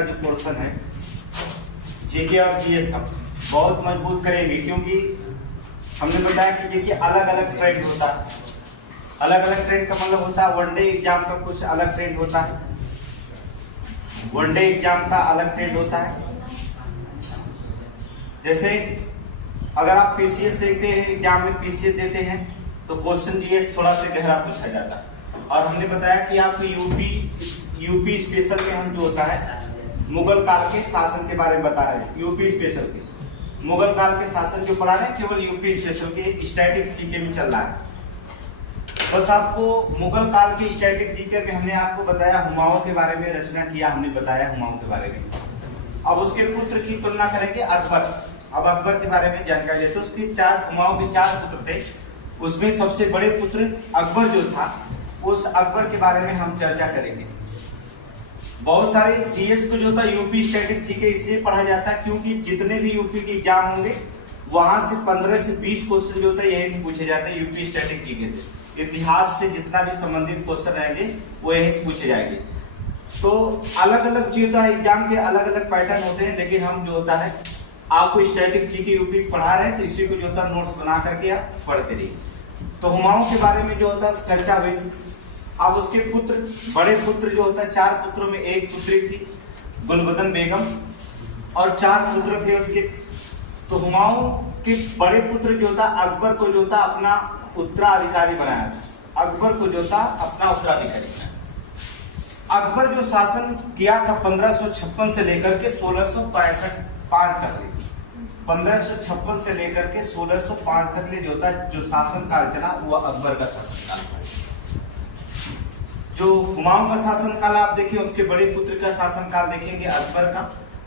का जो पोर्शन है जीके और जीएस का बहुत मजबूत करेंगे, क्योंकि हमने बताया कि देखिए अलग अलग ट्रेंड होता है। अलग अलग ट्रेंड का मतलब होता है वनडे एग्जाम का कुछ अलग ट्रेंड होता है, वनडे एग्जाम का अलग ट्रेंड होता है। जैसे अगर आप पीसीएस देखते हैं, एग्जाम में पीसीएस देते हैं तो क्वेश्चन जीएस थोड़ा सा गहरा पूछा जाता है। और हमने बताया कि आपको यूपी स्पेशल में हम जो होता है मुगल काल के शासन के बारे में बता रहे हैं। यूपी स्पेशल के मुगल काल के शासन जो पढ़ा रहे हैं केवल यूपी स्पेशल के स्टैटिक जीके में चल रहा है। बस आपको मुगल काल के स्टैटिक जीके में हमने आपको बताया हुमायूं के बारे में रचना किया, हमने बताया हुमायूं के बारे में। अब उसके पुत्र की तुलना करेंगे अकबर। अब अकबर के बारे में जानकारी लेते, उसके हुमायूं के 4 पुत्र थे, उसमें सबसे बड़े पुत्र अकबर जो था, उस अकबर के बारे में हम चर्चा करेंगे। बहुत सारे जीएस को जो था यूपी स्टैटिक जीके इसलिए पढ़ा जाता है क्योंकि जितने भी यूपी के एग्जाम होंगे वहां से 15 से 20 क्वेश्चन जो होता है यही से पूछे जाते हैं यूपी स्टैटिक जीके से। इतिहास से जितना भी संबंधित क्वेश्चन रहेंगे वो यही से पूछे जाएंगे। तो अलग अलग जो होता है एग्जाम के अलग अलग पैटर्न होते हैं, लेकिन हम जो होता है आपको स्टैटिक जीके यूपी पढ़ा रहे हैं तो इसी को जो होता है नोट्स बना करके आप पढ़ते रहिए। तो हुमायूं के बारे में जो होता है चर्चा हुई। अब उसके पुत्र, बड़े पुत्र जो होता है 4 पुत्रों में एक पुत्री थी गुलबदन बेगम और 4 पुत्र थे उसके। तो हुमायूं के बड़े पुत्र जो था अकबर को जो था अपना उत्तराधिकारी बनाया था। अकबर को जो था अपना उत्तराधिकारी बनाया। अकबर जो शासन किया था 1556 से लेकर के 1665 तक, 1556 से लेकर के 1605 तक जो था जो शासन काल चला वो अकबर का शासन काल था। जो हुमायूं का शासन काल आप देखें, उसके बड़े पुत्र का शासन काल देखेंगे अकबर का।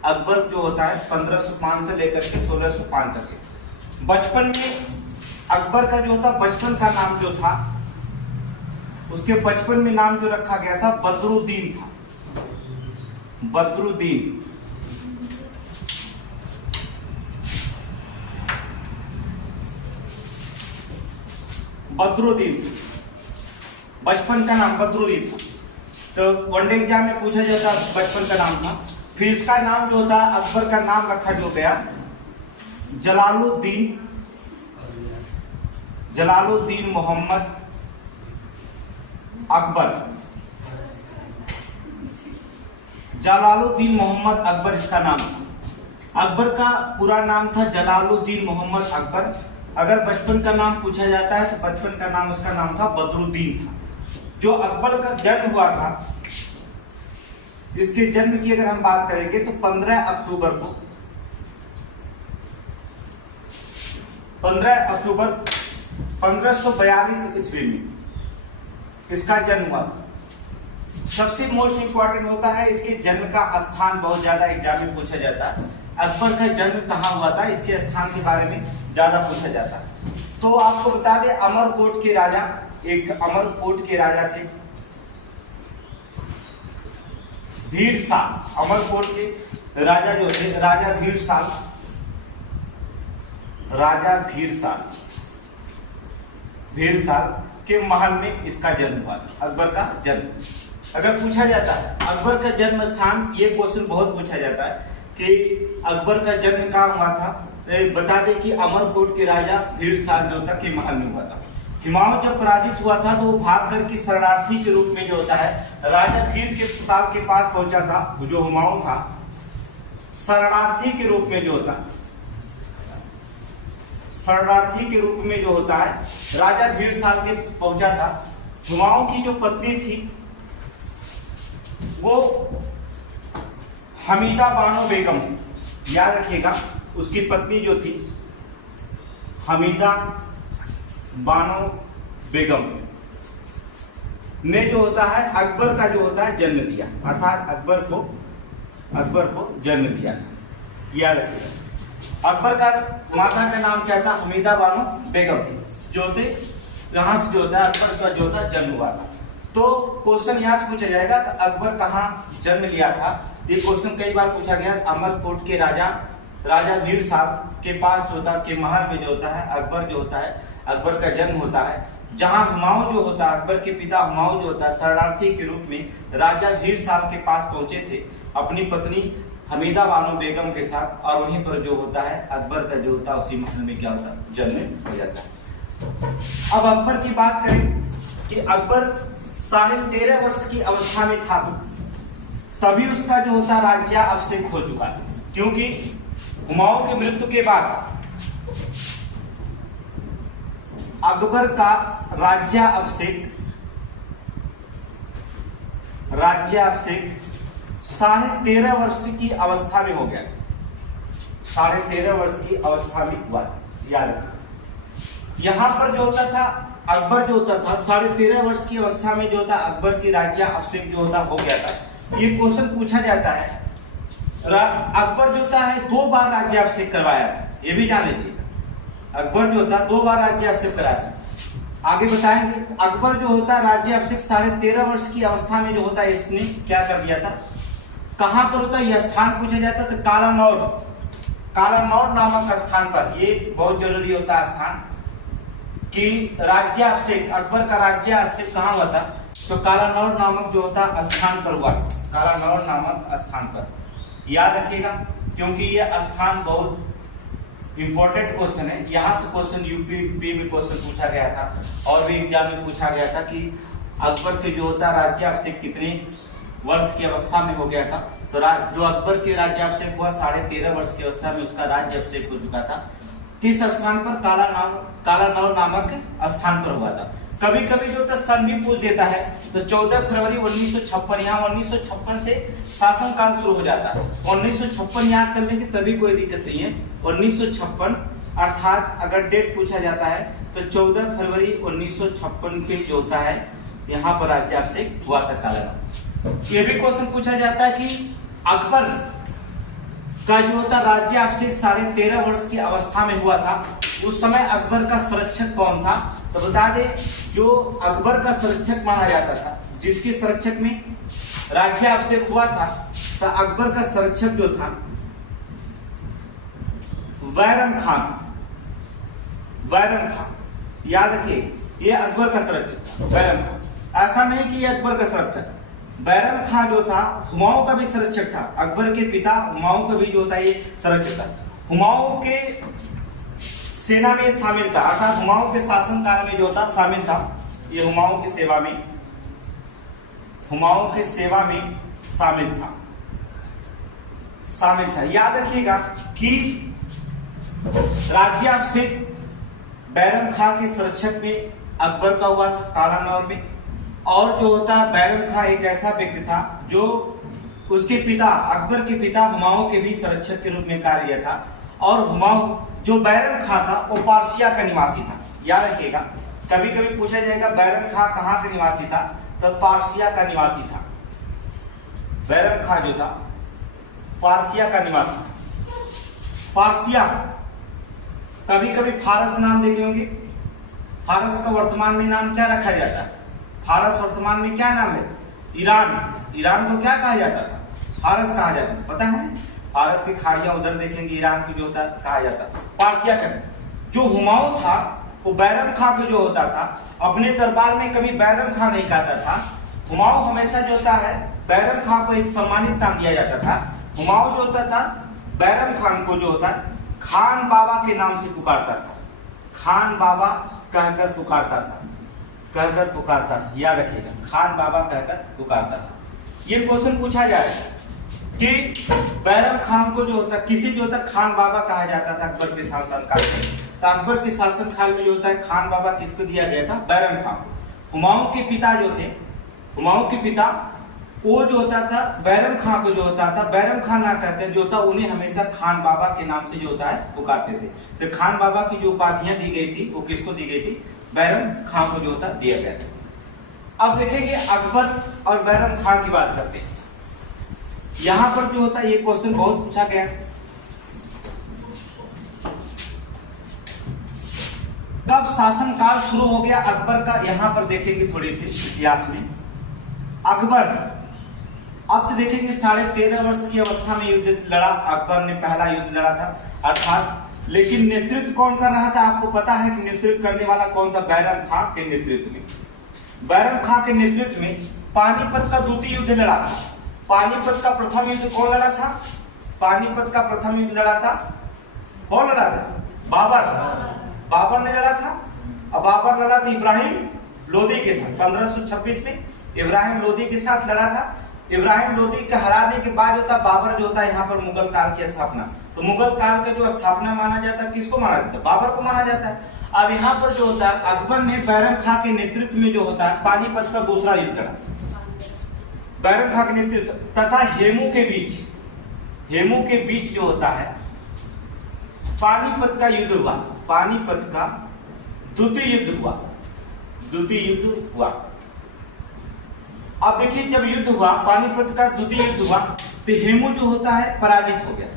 अकबर जो होता है 1505 से लेकर के 1605 तक। बचपन में अकबर का जो होता बचपन का नाम जो था, उसके बचपन में नाम जो रखा गया था बदरुद्दीन था। बदरुद्दीन बचपन का नाम बदरुद्दीन था। तो वनडे एग्जाम में पूछा जाता बचपन का नाम था। फिर इसका नाम जो होता है अकबर का नाम रखा जो गया जलालुद्दीन मोहम्मद अकबर। जलालुद्दीन मोहम्मद अकबर इसका नाम था। अकबर का पूरा नाम था जलालुद्दीन मोहम्मद अकबर। अगर बचपन का नाम पूछा जाता है तो बचपन का नाम उसका नाम था बदरुद्दीन था। जो अकबर का जन्म हुआ था, इसके जन्म की अगर हम बात करेंगे तो 15 अक्टूबर 1542 ईस्वी में इसका जन्म हुआ। सबसे मोस्ट इंपॉर्टेंट होता है इसके जन्म का स्थान, बहुत ज्यादा एग्जाम में पूछा जाता है। अकबर का जन्म कहाँ हुआ था, इसके स्थान के बारे में ज्यादा पूछा जाता है। तो आपको बता दें अमरकोट के राजा, एक अमरकोट के राजा थे भीरसाल। अमरकोट के राजा जो थे राजा भीरसाल के महल में इसका जन्म हुआ था। अकबर का जन्म अगर पूछा जाता है अकबर का जन्म स्थान, ये क्वेश्चन बहुत पूछा जाता है कि अकबर का जन्म कहाँ हुआ था, बता दें कि अमरकोट के राजा भीरसाल जो था के महल में हुआ था। हुमायूं जब पराजित हुआ था तो वो भाग करके शरणार्थी के रूप में जो होता है राजा भीर के साल के पास पहुंचा था। जो हुमायूं था शरणार्थी के रूप में जो होता है राजा भीरसाल के पहुंचा था। हुमायूं की जो पत्नी थी वो हमीदा बानो बेगम थी, याद रखिएगा। उसकी पत्नी जो थी हमीदा बानो बेगम ने जो होता है अकबर का जो होता है जन्म दिया, अर्थात अकबर को जन्म दिया। याद रखिएगा अकबर का माता का नाम क्या था, हमीदा बानो बेगम जो थे, जहां से जो होता है अकबर का जो था जन्म हुआ था। तो क्वेश्चन यहाँ से पूछा जाएगा कि अकबर कहाँ जन्म लिया था। ये क्वेश्चन कई बार पूछा गया। अमरकोट के राजा भीरसाल के पास जो होता के महल में जो होता है अकबर जो होता है अकबर का जन्म होता है। जहां हुमायूं जो होता है अकबर के पिता हुमायूं जो होता है शरणार्थी के रूप में राजा भीरसाल के पास पहुंचे थे। अपनी पत्नी हमीदा बानो बेगम के साथ, और वहीं पर जो होता है अकबर का जो होता है उसी महल में क्या होता है जन्म हो जाता है। अब अकबर की बात करें कि अकबर 13.5 वर्ष की अवस्था में था, तभी उसका जो होता राज्याभिषेक हो चुका है, क्योंकि हुमायूं की मृत्यु के बाद अकबर का राज्याभिषेक 13.5 वर्ष की अवस्था में हो गया। 13.5 वर्ष की अवस्था में हुआ, याद रखना। यहां पर जो होता था अकबर जो होता था 13.5 वर्ष की अवस्था में जो होता अकबर की राज्याभिषेक जो होता हो गया था। ये क्वेश्चन पूछा जाता है, अकबर जो होता है 2 बार राज्याभिषेक करवाया था, ये भी जान लीजिए। अकबर जो होता 2 बार राज्याभिषेक कराया था। आगे बताएंगे अकबर जो होता राज्याभिषेक 13.5 वर्ष की अवस्था में जो होता है इसने क्या कर दिया था, कहां पर होता यह स्थान पूछा जाता था, कालानौर नामक स्थान पर। ये बहुत जरूरी होता है स्थान कि राज्याभिषेक अकबर का राज्याभिषेक कहां हुआ था, तो कालानौर नामक जो होता स्थान पर हुआ, कालानौर नामक स्थान पर। याद रखिएगा क्योंकि ये स्थान बहुत इंपॉर्टेंट क्वेश्चन है। यहाँ से क्वेश्चन यूपी में क्वेश्चन पूछा गया था और भी एग्जाम में पूछा गया था कि अकबर के जो होता राज्याभिषेक कितने वर्ष की अवस्था में हो गया था। तो जो अकबर के राज्याभिषेक हुआ 13.5 वर्ष की अवस्था में उसका राज्याभिषेक हो चुका था। किस स्थान पर, कालानौर नामक स्थान पर हुआ था। कभी कभी जो होता सन भी पूछ देता है, तो 14 फरवरी 1956, यहाँ 1956 से शासन काल शुरू हो जाता है। 1956 याद कर लेंगे तभी कोई दिक्कत नहीं है। 1956 अर्थात अगर डेट पूछा जाता है तो 14 फरवरी 1956 के जो होता है यहाँ पर राज्याभिषेक हुआ था कालानौर। ये भी क्वेश्चन पूछा जाता है कि अकबर का जो होता राज्याभिषेक 13.5 वर्ष की अवस्था में हुआ था, उस समय अकबर का संरक्षक कौन था। तो बता दे जो अकबर का संरक्षक माना जाता था, जिसके संरक्षक में राज्याभिषेक हुआ था, तो अकबर का संरक्षक जो था बैरम खान था। बैरम खान याद रखिए, ये अकबर का संरक्षक था बैरम खान। ऐसा नहीं कि ये अकबर का संरक्षक, बैरम खान जो था हुमायूं का भी संरक्षक था। अकबर के पिता हुमायूं का भी जो था ये संरक्षक था। हुमायूं के सेना में शामिल था, अर्थात हुमायूं के शासनकाल में जो था शामिल था। ये हुमायूं की सेवा में शामिल था। याद रखिएगा कि राज्याभिषेक बैरम खां के संरक्षक में अकबर का हुआ था कालानौर में। और जो होता है बैरम खां एक ऐसा व्यक्ति था जो उसके पिता अकबर के पिता हुमायूं के भी संरक्षक के रूप में कार्य किया था। और हुमायूं जो बैरम खां था वो पारसिया का निवासी था। याद रखिएगा कभी कभी पूछा जाएगा बैरम खां कहाँ का निवासी था, तो पारसिया का निवासी था। बैरम खां जो था पारसिया का निवासी था। पारसिया कभी कभी फारस नाम देखे होंगे। फारस का वर्तमान में नाम क्या रखा जाता है, फारस वर्तमान में क्या नाम है, ईरान को क्या कहा जाता था, फारस कहा जाता था, पता है। फारस की खाड़ियां उधर देखेंगे, ईरान को जो होता कहा जाता पारसिया का। जो हुमायूं था वो बैरम खां को जो होता था अपने दरबार में कभी बैरम खां नहीं कहता था। हुमायूं हमेशा जो होता है बैरम खां को एक सम्मानित नाम दिया जाता था। हुमायूं जो होता था बैरम खान को जो होता खान बाबा के नाम से पुकारता था, खान बाबा कहकर पुकारता था। याद रखिएगा खान बाबा कहकर पुकारता था। ये क्वेश्चन पूछा जाए कि बैरम खान को जो होता किसी जो होता खान बाबा कहा जाता था अकबर के शासनकाल में। तो अकबर के शासनकाल में जो होता है खान बाबा किसको दिया गया था, बैरम खान। हुमायूं के पिता जो थे, हुमायूं के पिता वो जो होता था बैरम खान को जो होता था बैरम खान ना कहकर जो होता उन्हें हमेशा खान बाबा के नाम से जो होता है पुकारते थे। तो खान बाबा की जो उपाधियां दी गई थी वो किसको दी गई थी, बैरम खान को जो होता दिया गया था। अब देखेंगे अकबर और बैरम खान की बात करते हैं। यहां पर जो होता है ये क्वेश्चन बहुत पूछा गया। कब शासनकाल शुरू हो गया अकबर का, यहां पर देखेंगे थोड़ी सी इतिहास में। अकबर अब तो देखेंगे 13.5 वर्ष की अवस्था में युद्ध लड़ा, अकबर ने पहला युद्ध लड़ा था अर्थात। लेकिन नेतृत्व कौन कर रहा था, आपको पता है कि नेतृत्व करने वाला कौन था, बैरम खां के नेतृत्व में। बैरम खां के नेतृत्व में पानीपत का द्वितीय युद्ध लड़ा था। पानीपत का प्रथम युद्ध कौन लड़ा था? पानीपत का प्रथम युद्ध लड़ा था, कौन लड़ा था? बाबर। बाबर ने लड़ा था। अब बाबर लड़ा था इब्राहिम लोदी के साथ 1526 में इब्राहिम लोदी के साथ लड़ा था। इब्राहिम लोदी के हराने के बाद जो था बाबर जो होता है यहाँ पर मुगल काल की स्थापना, तो मुगल काल का जो स्थापना माना जाता है किसको माना जाता है? बाबर को माना जाता है। अब यहाँ पर जो होता है अकबर ने बैरम खां के नेतृत्व में जो होता है पानीपत का दूसरा युद्ध लड़ा, बैरम खां के नेतृत्व तथा हेमू के बीच जो होता है पानीपत का युद्ध हुआ। पानीपत का द्वितीय युद्ध हुआ। अब देखिए जब युद्ध हुआ पानीपत का द्वितीय युद्ध हुआ तो हेमू जो होता है पराजित हो गया।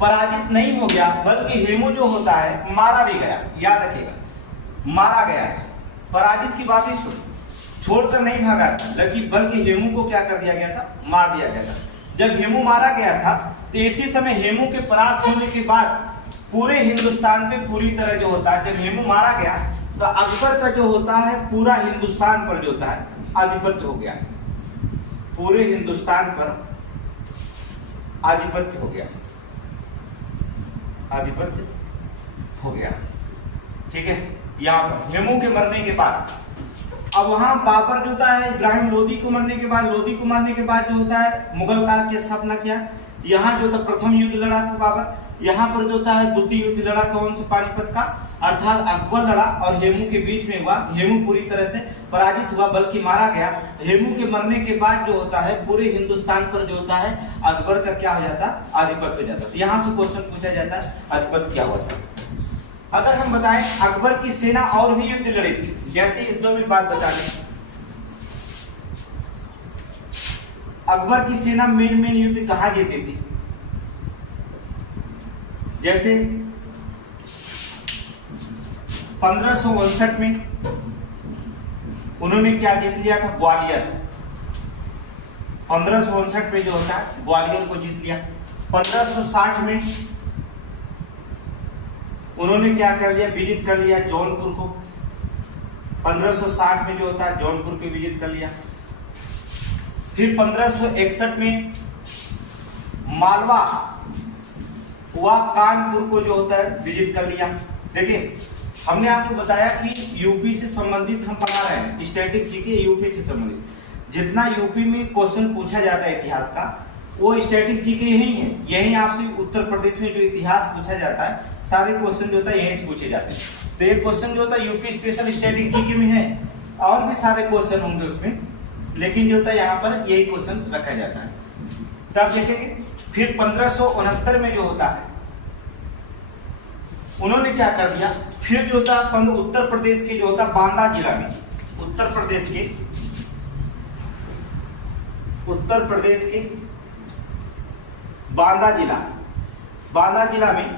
पराजित नहीं हो गया बल्कि हेमू जो होता है मारा भी गया, याद रखिएगा मारा गया। पराजित की बात ही छोड़कर नहीं भागा था, लेकिन बल्कि हेमू को क्या कर दिया गया था? मार दिया गया था। जब हेमू मारा गया था तो इसी समय हेमू के परास्त होने के बाद पूरे हिंदुस्तान पे पूरी तरह जो होता है, जब हेमू मारा गया तो अकबर का जो होता है पूरा हिंदुस्तान पर जो होता है आधिपत्य हो गया, पूरे हिंदुस्तान पर आधिपत्य हो गया, आधिपत्य हो गया। ठीक है, यहाँ पर हेमू के मरने के बाद अब वहां बाबर जो होता है इब्राहिम लोदी को मारने के बाद जो होता है मुगल काल की स्थापना किया। यहाँ जो था प्रथम युद्ध लड़ा था बाबर, यहाँ पर जो होता है द्वितीय युद्ध लड़ा कौन से? पानीपत का, अर्थात अकबर लड़ा और हेमू के बीच में हुआ। हेमू पूरी तरह से पराजित हुआ बल्कि मारा गया। हेमू के मरने के बाद जो होता है पूरे हिंदुस्तान पर जो होता है अकबर का क्या हो जाता? आधिपत्य हो जाता। यहाँ से क्वेश्चन पूछा जाता है आधिपत्य क्या हुआ था। अगर हम बताएं अकबर की सेना और भी युद्ध लड़ी थी, जैसे युद्धों में बात बता दें, अकबर की सेना मेन युद्ध कहां जीती थी? जैसे 1559 में उन्होंने क्या जीत लिया था? ग्वालियर। 1559 में जो होता है ग्वालियर को जीत लिया। 1560 में उन्होंने क्या कर लिया? विजित कर लिया जौनपुर को। 1560 में जो होता है जौनपुर को विजित कर लिया। फिर 1561 में मालवा व कानपुर को जो होता है विजित कर लिया। देखिए हमने आपको बताया कि यूपी से संबंधित हम पढ़ा रहे हैं, स्टैटिक जीके यूपी से संबंधित जितना यूपी में क्वेश्चन पूछा जाता है इतिहास का वो स्टैटिक जीके यही है। यही आपसे उत्तर प्रदेश में जो इतिहास पूछा जाता है सारे क्वेश्चन जो होता है यहीं से पूछे जाते हैं। तो एक क्वेश्चन जो होता है यूपी स्पेशल स्टैटिक जीके में है और भी सारे क्वेश्चन होंगे उसमें, लेकिन जो होता है यहाँ पर यही क्वेश्चन रखा जाता है। तब देखेंगे फिर 1569 में जो होता है उन्होंने क्या कर दिया? फिर जो होता है उत्तर प्रदेश के जो होता है बांदा जिला में, उत्तर प्रदेश के बांदा जिला में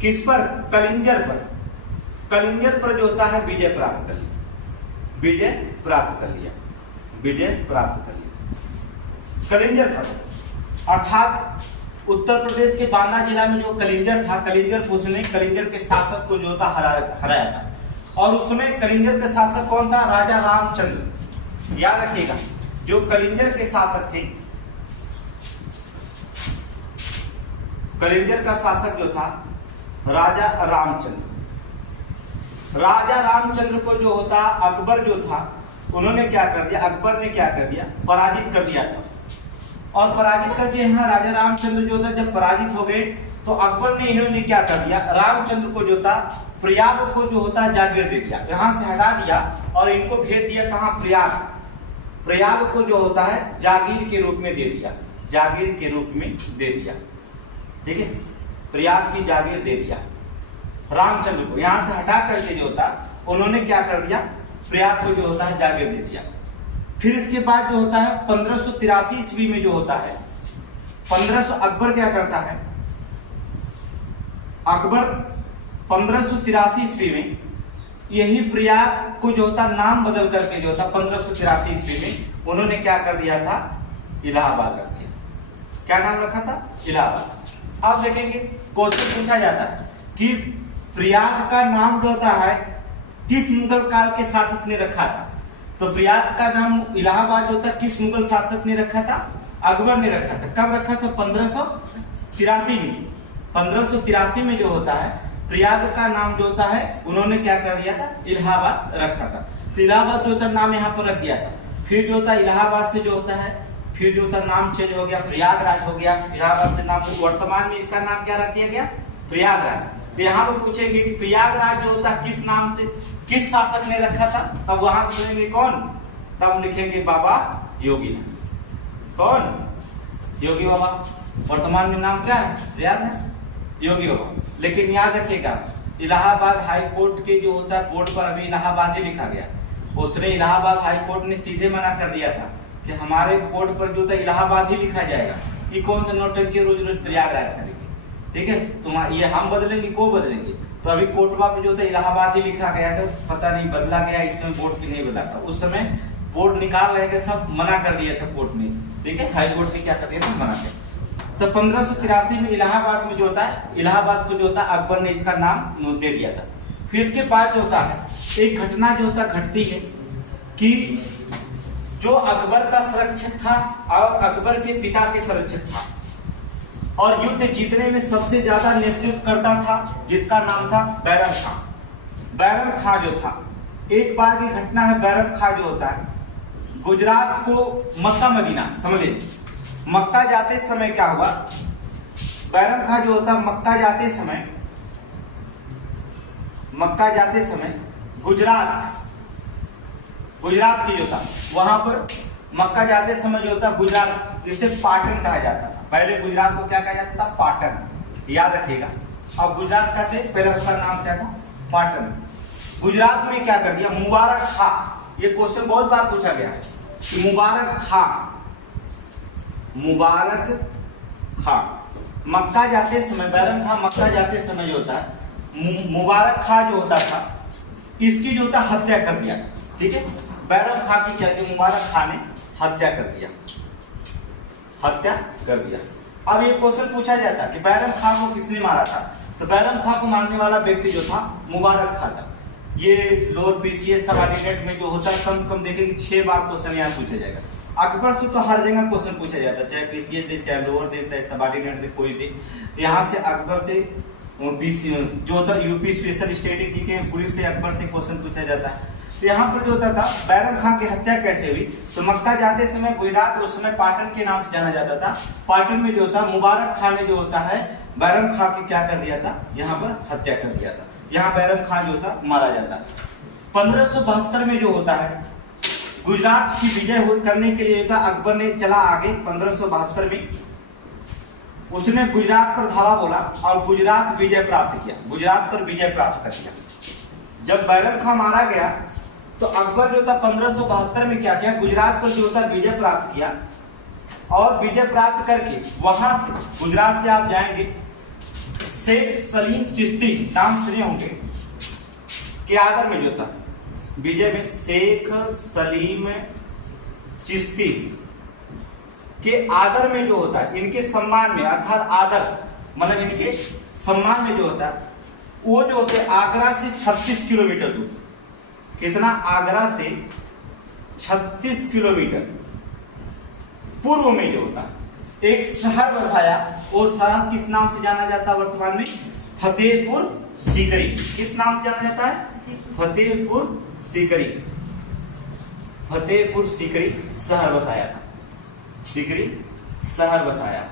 किस पर? कलिंगर पर जो होता है विजय प्राप्त कर लिया। कलिंगर पर अर्थात उत्तर प्रदेश के बांदा जिला में जो कलिंगर था, कलिंगर के शासक को जो होता हराया था। और उस समय कलिंगर का शासक कौन था? राजा रामचंद्र। याद रखिएगा जो कलिंगर के शासक थे, कलिंगर का शासक जो था राजा रामचंद्र को जो होता अकबर जो था उन्होंने क्या कर दिया? अकबर ने क्या कर दिया? पराजित कर दिया था। और पराजित करके यहाँ राजा रामचंद्र जो था जब पराजित हो गए तो अकबर ने इन्होंने क्या कर दिया? रामचंद्र को जो था प्रयाग को जो होता जागीर दे दिया, यहाँ से हटा दिया और इनको भेज दिया कहाँ? प्रयाग को जो होता है जागीर के रूप में दे दिया। ठीक है, प्रयाग की जागीर दे दिया रामचंद्र को। यहाँ से हटा करके जो होता उन्होंने क्या कर दिया? प्रयाग को जो होता है जागीर दे दिया। फिर इसके बाद जो होता है 1583 ईस्वी में जो होता है अकबर क्या करता है? अकबर 1583 ईस्वी में यही प्रयाग को जो होता नाम बदल करके जो होता 1583 ईस्वी में उन्होंने क्या कर दिया था? इलाहाबाद रख दिया। क्या नाम रखा था? इलाहाबाद। अब देखेंगे क्वेश्चन पूछा जाता है कि प्रयाग का नाम जो होता है किस मुगल काल के शासक ने रखा था? तो प्रयाग का नाम इलाहाबाद जो था किस मुगल शासक ने रखा था? अकबर ने रखा था। कब रखा था? 1583 में। 1583 में जो होता है प्रयाग का नाम जो होता है उन्होंने क्या कर दिया था? इलाहाबाद रखा था। तो इलाहाबाद जो होता नाम यहाँ पर रख दिया था। फिर जो होता है इलाहाबाद से जो होता है फिर जो होता नाम चेंज हो गया, प्रयागराज हो गया। इलाहाबाद से नाम, वर्तमान में इसका नाम क्या रख दिया गया? प्रयागराज। यहाँ पर पूछेंगे कि प्रयागराज जो होता किस नाम से, किस शासक ने रखा था? तब वहां सुनेंगे कौन? तब लिखेंगे बाबा योगी। कौन? योगी बाबा। वर्तमान में नाम क्या है? प्रयागराज, योगी बाबा। लेकिन याद रखिएगा इलाहाबाद हाई कोर्ट के जो होता है बोर्ड पर अभी इलाहाबाद ही लिखा गया। उसने इलाहाबाद हाई कोर्ट ने सीधे मना कर दिया था कि हमारे बोर्ड पर जो होता है इलाहाबाद ही लिखा जाएगा। ये कौन सा नौटंकी रोज रोज प्रयागराज करेंगे? ठीक है, तुम ये हम बदलेंगे, को बदलेंगे? तो अभी कोर्टवा में जो होता है इलाहाबाद ही लिखा गया था, पता नहीं बदला गया, इसमें बोर्ड की नहीं बदला था। उस समय बोर्ड निकाल रहे थे, सब मना कर दिया था कोर्ट ने। ठीक है, हाई कोर्ट ने क्या कर दिया था? मना कर। तो 1583 में इलाहाबाद में जो होता है, इलाहाबाद को जो होता है अकबर ने इसका नाम दे दिया था। फिर इसके बाद जो होता है एक घटना जो होता घटती है कि जो अकबर का संरक्षक था और अकबर के पिता के संरक्षक था और युद्ध जीतने में सबसे ज्यादा नेतृत्व करता था, जिसका नाम था बैरम खां। बैरम खां जो था, एक बार की घटना है, बैरम खां जो होता है गुजरात को मक्का मदीना समझे, मक्का जाते समय क्या हुआ? बैरम खां जो होता मक्का जाते समय गुजरात की जो था वहां पर मक्का जाते समय जो होता गुजरात, जिसे पाटन कहा जाता था। पहले गुजरात को क्या कहा जाता था? पाटन। याद रखिएगा, अब गुजरात कहते पहले उसका नाम क्या था? पाटन। गुजरात में क्या कर दिया? मुबारक खां, ये क्वेश्चन बहुत बार पूछा गया है कि मुबारक खां मक्का जाते समय, बैरम खां मक्का जाते समय जो होता है मुबारक खां जो होता था इसकी जो होता हत्या कर दिया। ठीक है, बैरम खां की क्या थी? मुबारक खां ने हत्या कर दिया। अब ये क्वेश्चन पूछा जाता कि बैरम खां को किसने मारा था? तो बैरम खां को मारने वाला व्यक्ति जो था मुबारक खां था। ये लोअर पीसीएस सबऑर्डिनेट में जो होता है कम से कम देखेंगे 6 बार क्वेश्चन यहाँ पूछा जाएगा। अकबर से तो हर जगह क्वेश्चन पूछा जाता है, चाहे पीसीएस दे, चाहे लोअर दे, चाहे सबऑर्डिनेट दे, कोई दे। यहाँ से अकबर से जो होता है यूपी स्पेशल स्टेटिक जी के पुलिस से अकबर से क्वेश्चन पूछा जाता है। तो यहाँ पर जो होता था बैरम खां की हत्या कैसे हुई? तो मक्का जाते समय गुजरात उस समय पाटन के नाम से जाना जाता था। पाटन में जो होता मुबारक खां ने जो होता है बैरम खां की क्या कर दिया था? यहाँ पर हत्या कर दिया था। यहाँ बैरम खां जो होता मारा जाता। 1572 में जो होता है गुजरात की विजय करने के लिए था अकबर ने चला आगे। 1572 में उसने गुजरात पर धावा बोला और गुजरात विजय प्राप्त किया, गुजरात पर विजय प्राप्त कर दिया। जब बैरम खां मारा गया तो अकबर जो था 1572 में क्या किया? गुजरात पर जो होता विजय प्राप्त किया और विजय प्राप्त करके वहां से गुजरात से आप जाएंगे शेख सलीम चिश्ती, नाम सुने होंगे, के आदर में जो था विजय में शेख सलीम चिश्ती के आदर में जो होता है, इनके सम्मान में, अर्थात आदर मतलब इनके सम्मान में जो होता है वो जो होते आगरा से 36 किलोमीटर दूर। कितना? आगरा से 36 किलोमीटर पूर्व में जो होता एक शहर बसाया। वो शहर किस नाम से जाना जाता है वर्तमान में? फतेहपुर सीकरी। किस नाम से जाना जाता है? फतेहपुर सीकरी। फतेहपुर सीकरी शहर बसाया था, सीकरी शहर बसाया।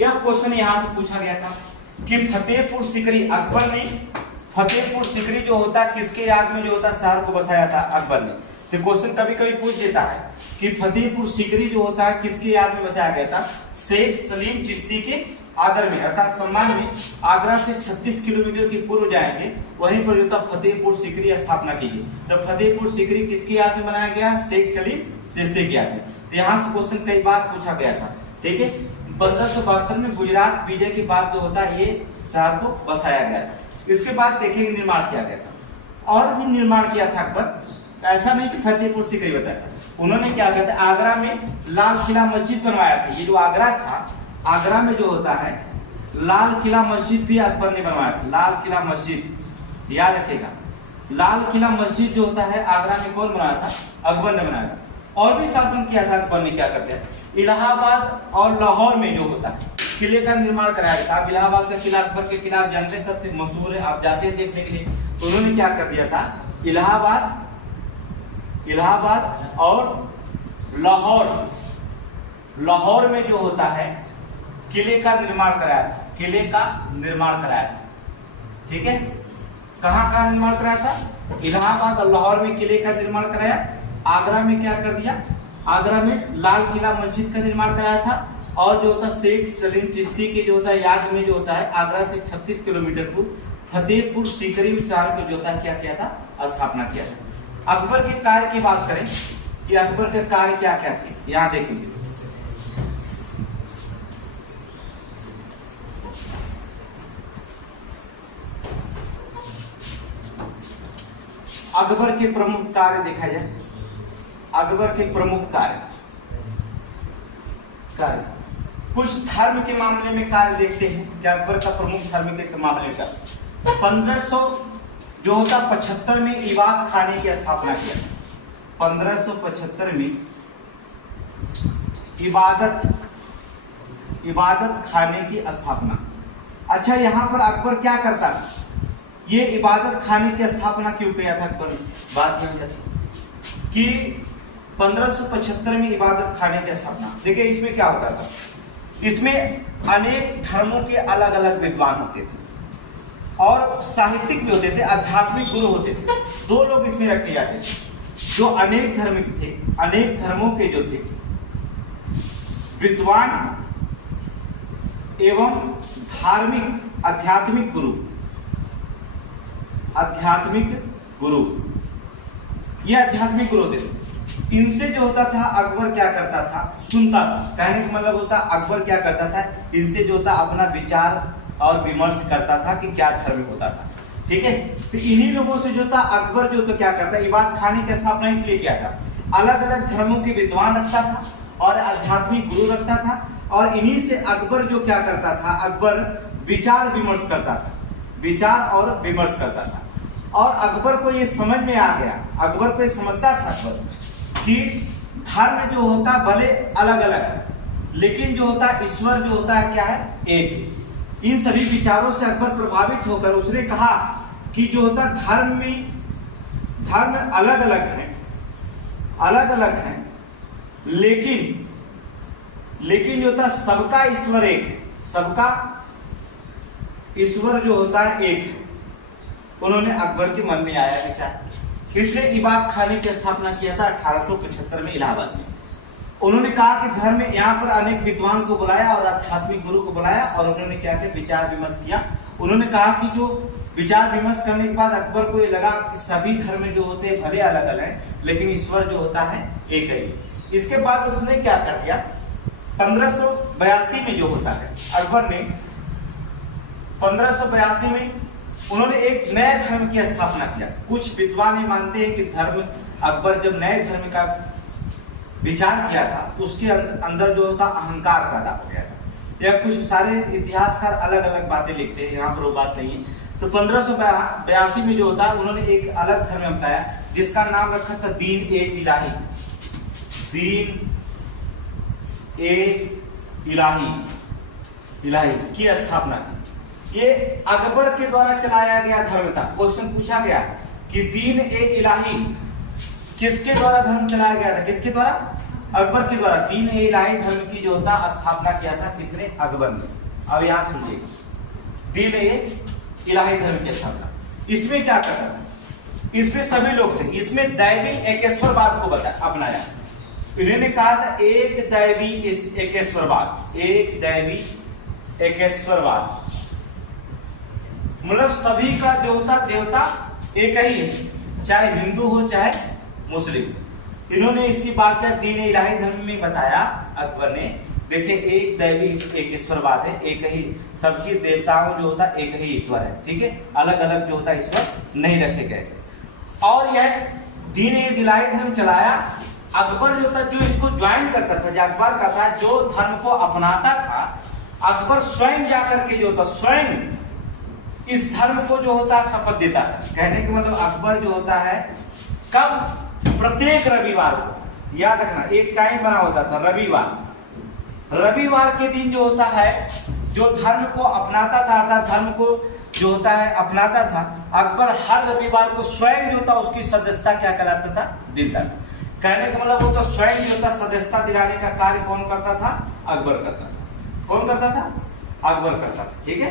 यह क्वेश्चन यहां से पूछा गया था कि फतेहपुर सीकरी, अकबर ने फतेहपुर सीकरी जो होता किसके याद में जो होता शहर को बसाया था? अकबर ने। तो क्वेश्चन कभी कभी पूछ देता है कि फतेहपुर सीकरी जो होता है किसके याद में बसाया गया था? शेख सलीम चिश्ती के आदर में, अर्थात सम्मान में। आगरा से 36 किलोमीटर की पूर्व जाएंगे, वहीं पर जो था फतेहपुर सीकरी स्थापना कीजिए। तो फतेहपुर सीकरी किसकी याद में बनाया गया? शेख सलीम चिश्ती की याद में। तो यहाँ से क्वेश्चन कई बार पूछा गया था। ठीक है, 1572 में गुजरात विजय के बाद जो होता है ये शहर को बसाया गया था। इसके बाद देखेंगे निर्माण किया गया था और भी निर्माण किया था अकबर। ऐसा नहीं कि फतेहपुर सीकरी बताया, उन्होंने क्या किया था? आगरा में लाल किला मस्जिद बनवाया था। ये जो आगरा था, आगरा में जो होता है लाल किला मस्जिद भी अकबर ने बनवाया था। लाल किला मस्जिद याद रखेगा, लाल किला मस्जिद जो होता है आगरा में कौन बनाया था? अकबर ने बनाया था। और भी शासन किया था अकबर ने, क्या करते हैं इलाहाबाद और लाहौर में जो होता है किले का निर्माण कराया था। आप इलाहाबाद का किला, अकबर के किला आप जानते करते, मशहूर है, आप जाते हैं देखने के लिए। तो उन्होंने क्या कर दिया था, इलाहाबाद और लाहौर में जो होता है किले का निर्माण कराया था, किले का निर्माण कराया था। ठीक है, कहाँ का निर्माण कराया था, इलाहाबाद और लाहौर में किले का निर्माण कराया। आगरा में क्या कर दिया, आगरा में लाल किला मस्जिद का निर्माण कराया था। और जो होता शेख सलीम चिश्ती के जो होता है याद में जो होता है आगरा से 36 किलोमीटर दूर फतेहपुर सीकरी शहर को जो होता है क्या किया था, स्थापना किया था। अकबर के कार्य की बात करें कि अकबर के कार्य क्या क्या थे, यहाँ देखेंगे। अकबर के प्रमुख कार्य देखा जाए, अकबर के प्रमुख कार्य कुछ धर्म के मामले में कार्य देखते हैं कि अकबर का प्रमुख धर्म के मामले का 1500 जो होता 75 में इबादत खाने की स्थापना किया। 1575 में इबादत खाने की स्थापना। अच्छा, यहाँ पर अकबर क्या करता था, ये इबादत खाने की स्थापना क्यों किया था अकबर ने, बात यह जाती कि 1575 में इबादत खाने की स्थापना। देखिए इसमें क्या होता था, इसमें अनेक धर्मों के अलग अलग विद्वान होते थे और साहित्यिक भी होते थे, आध्यात्मिक गुरु होते थे। दो लोग इसमें रखे जाते थे जो अनेक धर्म के थे, अनेक धर्मों के जो थे विद्वान एवं धार्मिक आध्यात्मिक गुरु, ये आध्यात्मिक गुरु होते थे। इनसे जो होता था अकबर क्या करता था, सुनता था। कहने का मतलब होता अकबर क्या करता था, इनसे जो होता अपना विचार और विमर्श करता था कि क्या धर्म होता था। ठीक है, तो इन्हीं लोगों से जो था अकबर जो तो क्या करता, इबादत खाने की स्थापना इसलिए किया था। अलग अलग धर्मों के विद्वान रखता था और आध्यात्मिक गुरु रखता था और इन्हीं से अकबर जो क्या करता था, अकबर विचार विमर्श करता था, विचार और विमर्श करता था। और अकबर को ये समझ में आ गया, अकबर को ये समझता था अकबर कि धर्म जो होता भले अलग अलग है लेकिन जो होता ईश्वर जो होता है क्या है, एक। इन सभी विचारों से अकबर प्रभावित होकर उसने कहा कि जो होता धर्म अलग अलग है लेकिन जो होता सबका ईश्वर एक है, सबका ईश्वर जो होता है एक है। उन्होंने अकबर के मन में आया विचार, इसलिए इबादत खाने की स्थापना किया था 1875 में इलाहाबाद में। उन्होंने कहा कि धर्म में यहाँ पर अनेक विद्वान को बुलाया और आध्यात्मिक गुरु को बुलाया और उन्होंने क्या किया, विचार विमर्श किया। उन्होंने कहा कि जो विचार विमर्श करने के बाद अकबर को ये लगा कि सभी धर्म जो होते हैं भले अलग अलग हैं लेकिन ईश्वर जो होता है एक है। इसके बाद उसने क्या कर दिया, 1582 में जो होता है अकबर ने 1582 में उन्होंने एक नए धर्म की स्थापना किया। कुछ विद्वान ये मानते हैं कि धर्म अकबर जब नए धर्म का विचार किया था उसके अंदर जो होता अहंकार पैदा हो गया था। या कुछ सारे इतिहासकार अलग अलग बातें लिखते हैं, यहाँ पर वो बात नहीं है। तो 1582 में जो होता उन्होंने एक अलग धर्म अपनाया जिसका नाम रखा था दीन ए इलाही। दीन ए इलाही की स्थापना की। ये अकबर के द्वारा चलाया गया धर्म था। क्वेश्चन पूछा गया कि दीन ए इलाही किसके द्वारा धर्म चलाया गया था, किसके द्वारा, अकबर के द्वारा। दीन ए इलाही धर्म की जो होता स्थापना किया था किसने, अकबर ने। अब यहां सुनिए, दीन ए इलाही धर्म की स्थापना। इसमें क्या करता था, इसमें सभी लोग थे, इसमें दैवी एकेश्वरवाद को अपनाया। इन्होंने कहा था एक दैवी एकेश्वरवाद, एक दैवी एकेश्वरवाद, मतलब सभी का जो होता देवता एक ही है, चाहे हिंदू हो चाहे मुस्लिम। इन्होंने इसकी बात क्या दीन इलाही धर्म में बताया अकबर ने। देखिए एक दैवी एक ईश्वरवाद है, एक ही सबकी देवताओं जो होता एक ही ईश्वर है। ठीक है, अलग अलग जो होता ईश्वर नहीं रखे गए। और यह दीन इलाही धर्म चलाया अकबर जो था, जो इसको ज्वाइन करता था, जो अकबर का था, जो धर्म को अपनाता था, अकबर स्वयं जाकर के जो था स्वयं इस धर्म को जो होता शपथ देता है। कहने का मतलब अकबर जो होता है कब, प्रत्येक रविवार को, याद रखना एक टाइम बना होता था रविवार, रविवार के दिन जो होता है, जो धर्म को अपनाता था, अर्थात धर्म को जो होता है अपनाता था, अकबर हर रविवार को स्वयं जो होता उसकी सदस्यता क्या कराता था, दिलता था। कहने का मतलब वो तो स्वयं जो होता सदस्यता दिलाने का कार्य कौन करता था, अकबर करता था। कौन करता था, अकबर करता था। ठीक है,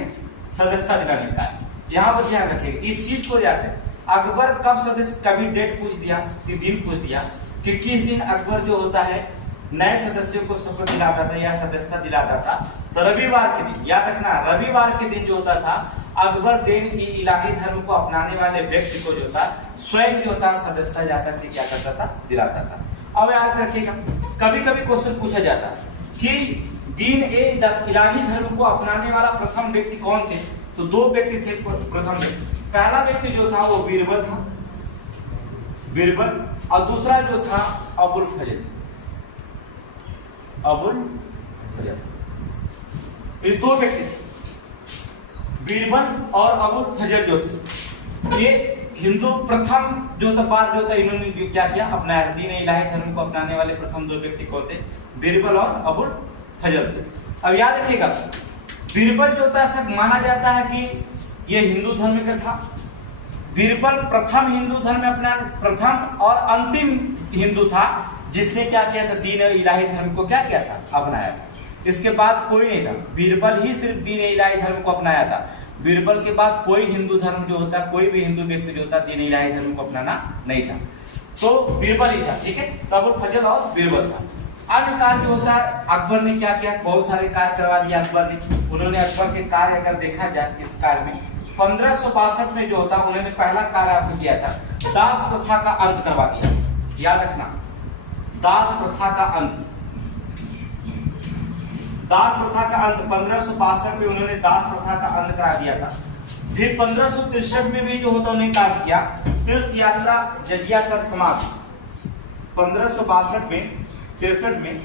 सदस्यता दिलाने का कार्य। यहाँ पर ध्यान रखिएगा इस चीज को याद है। अकबर कब सदस्य, कभी डेट पूछ दिया, दिन पूछ दिया कि किस दिन अकबर जो होता है नए सदस्यों को शपथ दिलाता था या सदस्यता दिलाता था, तो रविवार के दिन। याद रखना, रविवार के दिन जो होता था अकबर दिन इलाही धर्म को अपनाने वाले व्यक्ति को जो था स्वयं जो होता सदस्यता जाकर के क्या करता था, दिलाता था। अब याद रखिएगा, कभी कभी क्वेश्चन पूछा जाता कि दिन ए इलाही धर्म को अपनाने वाला प्रथम व्यक्ति कौन थे, तो दो व्यक्ति थे प्रथम व्यक्ति। पहला व्यक्ति जो था वो बीरबल था, बीरबल, और दूसरा जो था अबुल फजल, अबुल फजल। ये दो व्यक्ति थे, बीरबल और अबुल फजल जो थे। ये हिंदू प्रथम जो था बार जो था इन्होंने क्या किया, अपनाया। दीन इलाही धर्म को अपनाने वाले प्रथम दो व्यक्ति कौन थे, बीरबल और अबुल फजल थे। अब याद रखिएगा, बीरबल जो था माना जाता है कि ये हिंदू धर्म का था। बीरबल प्रथम हिंदू धर्म में अपना, प्रथम और अंतिम हिंदू था जिसने क्या किया था, दीन इलाही धर्म को क्या किया था, अपनाया था। इसके बाद कोई नहीं था, बीरबल ही सिर्फ दीन इलाही धर्म को अपनाया था। बीरबल के बाद कोई हिंदू धर्म जो होता, कोई भी हिंदू व्यक्ति जो होता दीन इलाही धर्म को अपनाना नहीं था, तो बीरबल ही था। ठीक है, तो अबुल फजल और बीरबल था। अन्य कार्य जो होता है अकबर ने क्या किया, बहुत सारे कार्य करवा दिया अकबर ने। उन्होंने अकबर के कार्य अगर देखा जाए इस कार्य में 1562 में जो होता उन्होंने पहला कार्य आपको किया था, दास प्रथा का अंत करवा दिया। याद रखना, दास प्रथा का अंत, दास प्रथा का अंत 1562 में उन्होंने दास प्रथा का अंत करा दिया था। फिर 1563 में भी जो होता उन्होंने कार्य किया, तीर्थ यात्रा जजिया कर समाप्त। 1562 में 63 में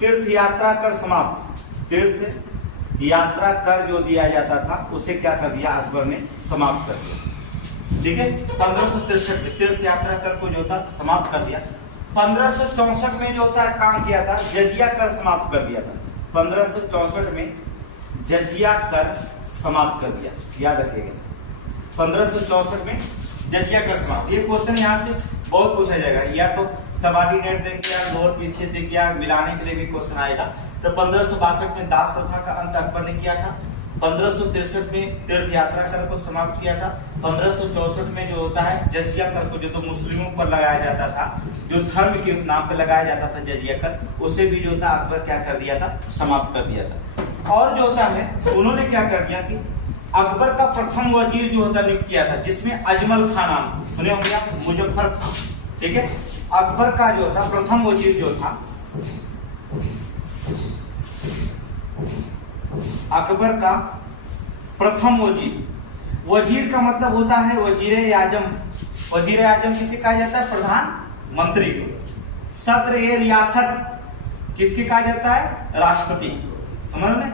तीर्थ यात्रा कर समाप्त, तीर्थ यात्रा कर जो दिया जाता था उसे क्या कर दिया, अकबर ने समाप्त कर दिया। ठीक है, 1563 में तीर्थ यात्रा कर को जो था समाप्त कर दिया। 1564 में जो होता है काम किया था, जजिया कर समाप्त कर दिया था। 1564 में जजिया कर समाप्त कर दिया, याद रखिएगा। 1564 में जजिया कर समाप्त। ये क्वेश्चन यहाँ से बहुत पूछा जाएगा, या तो सबऑर्डिनेट देंगे या लोअर पीसीएस देंगे या मिलाने के लिए भी क्वेश्चन आएगा। तो 1562 में दास प्रथा का अंत अकबर ने किया था। 1563 में तीर्थ यात्रा कर को समाप्त किया था। 1564 में जो होता है जजिया कर को, जो तो मुस्लिमों पर लगाया जाता था, जो धर्म के नाम पे लगाया जाता था जजिया कर, उसे भी जो होता अकबर क्या कर दिया था, समाप्त कर दिया था। और जो होता है उन्होंने क्या कर दिया कि अकबर का प्रथम वजीर जो होता नियुक्त किया था, जिसमें अजमल खान नाम, उन्हें हो गया मुजफ्फर खान। ठीक है, अकबर का जो था प्रथम वजीर जो था, अकबर का प्रथम वजीर, वजीर का मतलब होता है वजीर आजम। वजीर आजम किसे कहा जाता है, प्रधानमंत्री को। सदर ए रियासत किसके कहा जाता है, राष्ट्रपति। समझ रहे,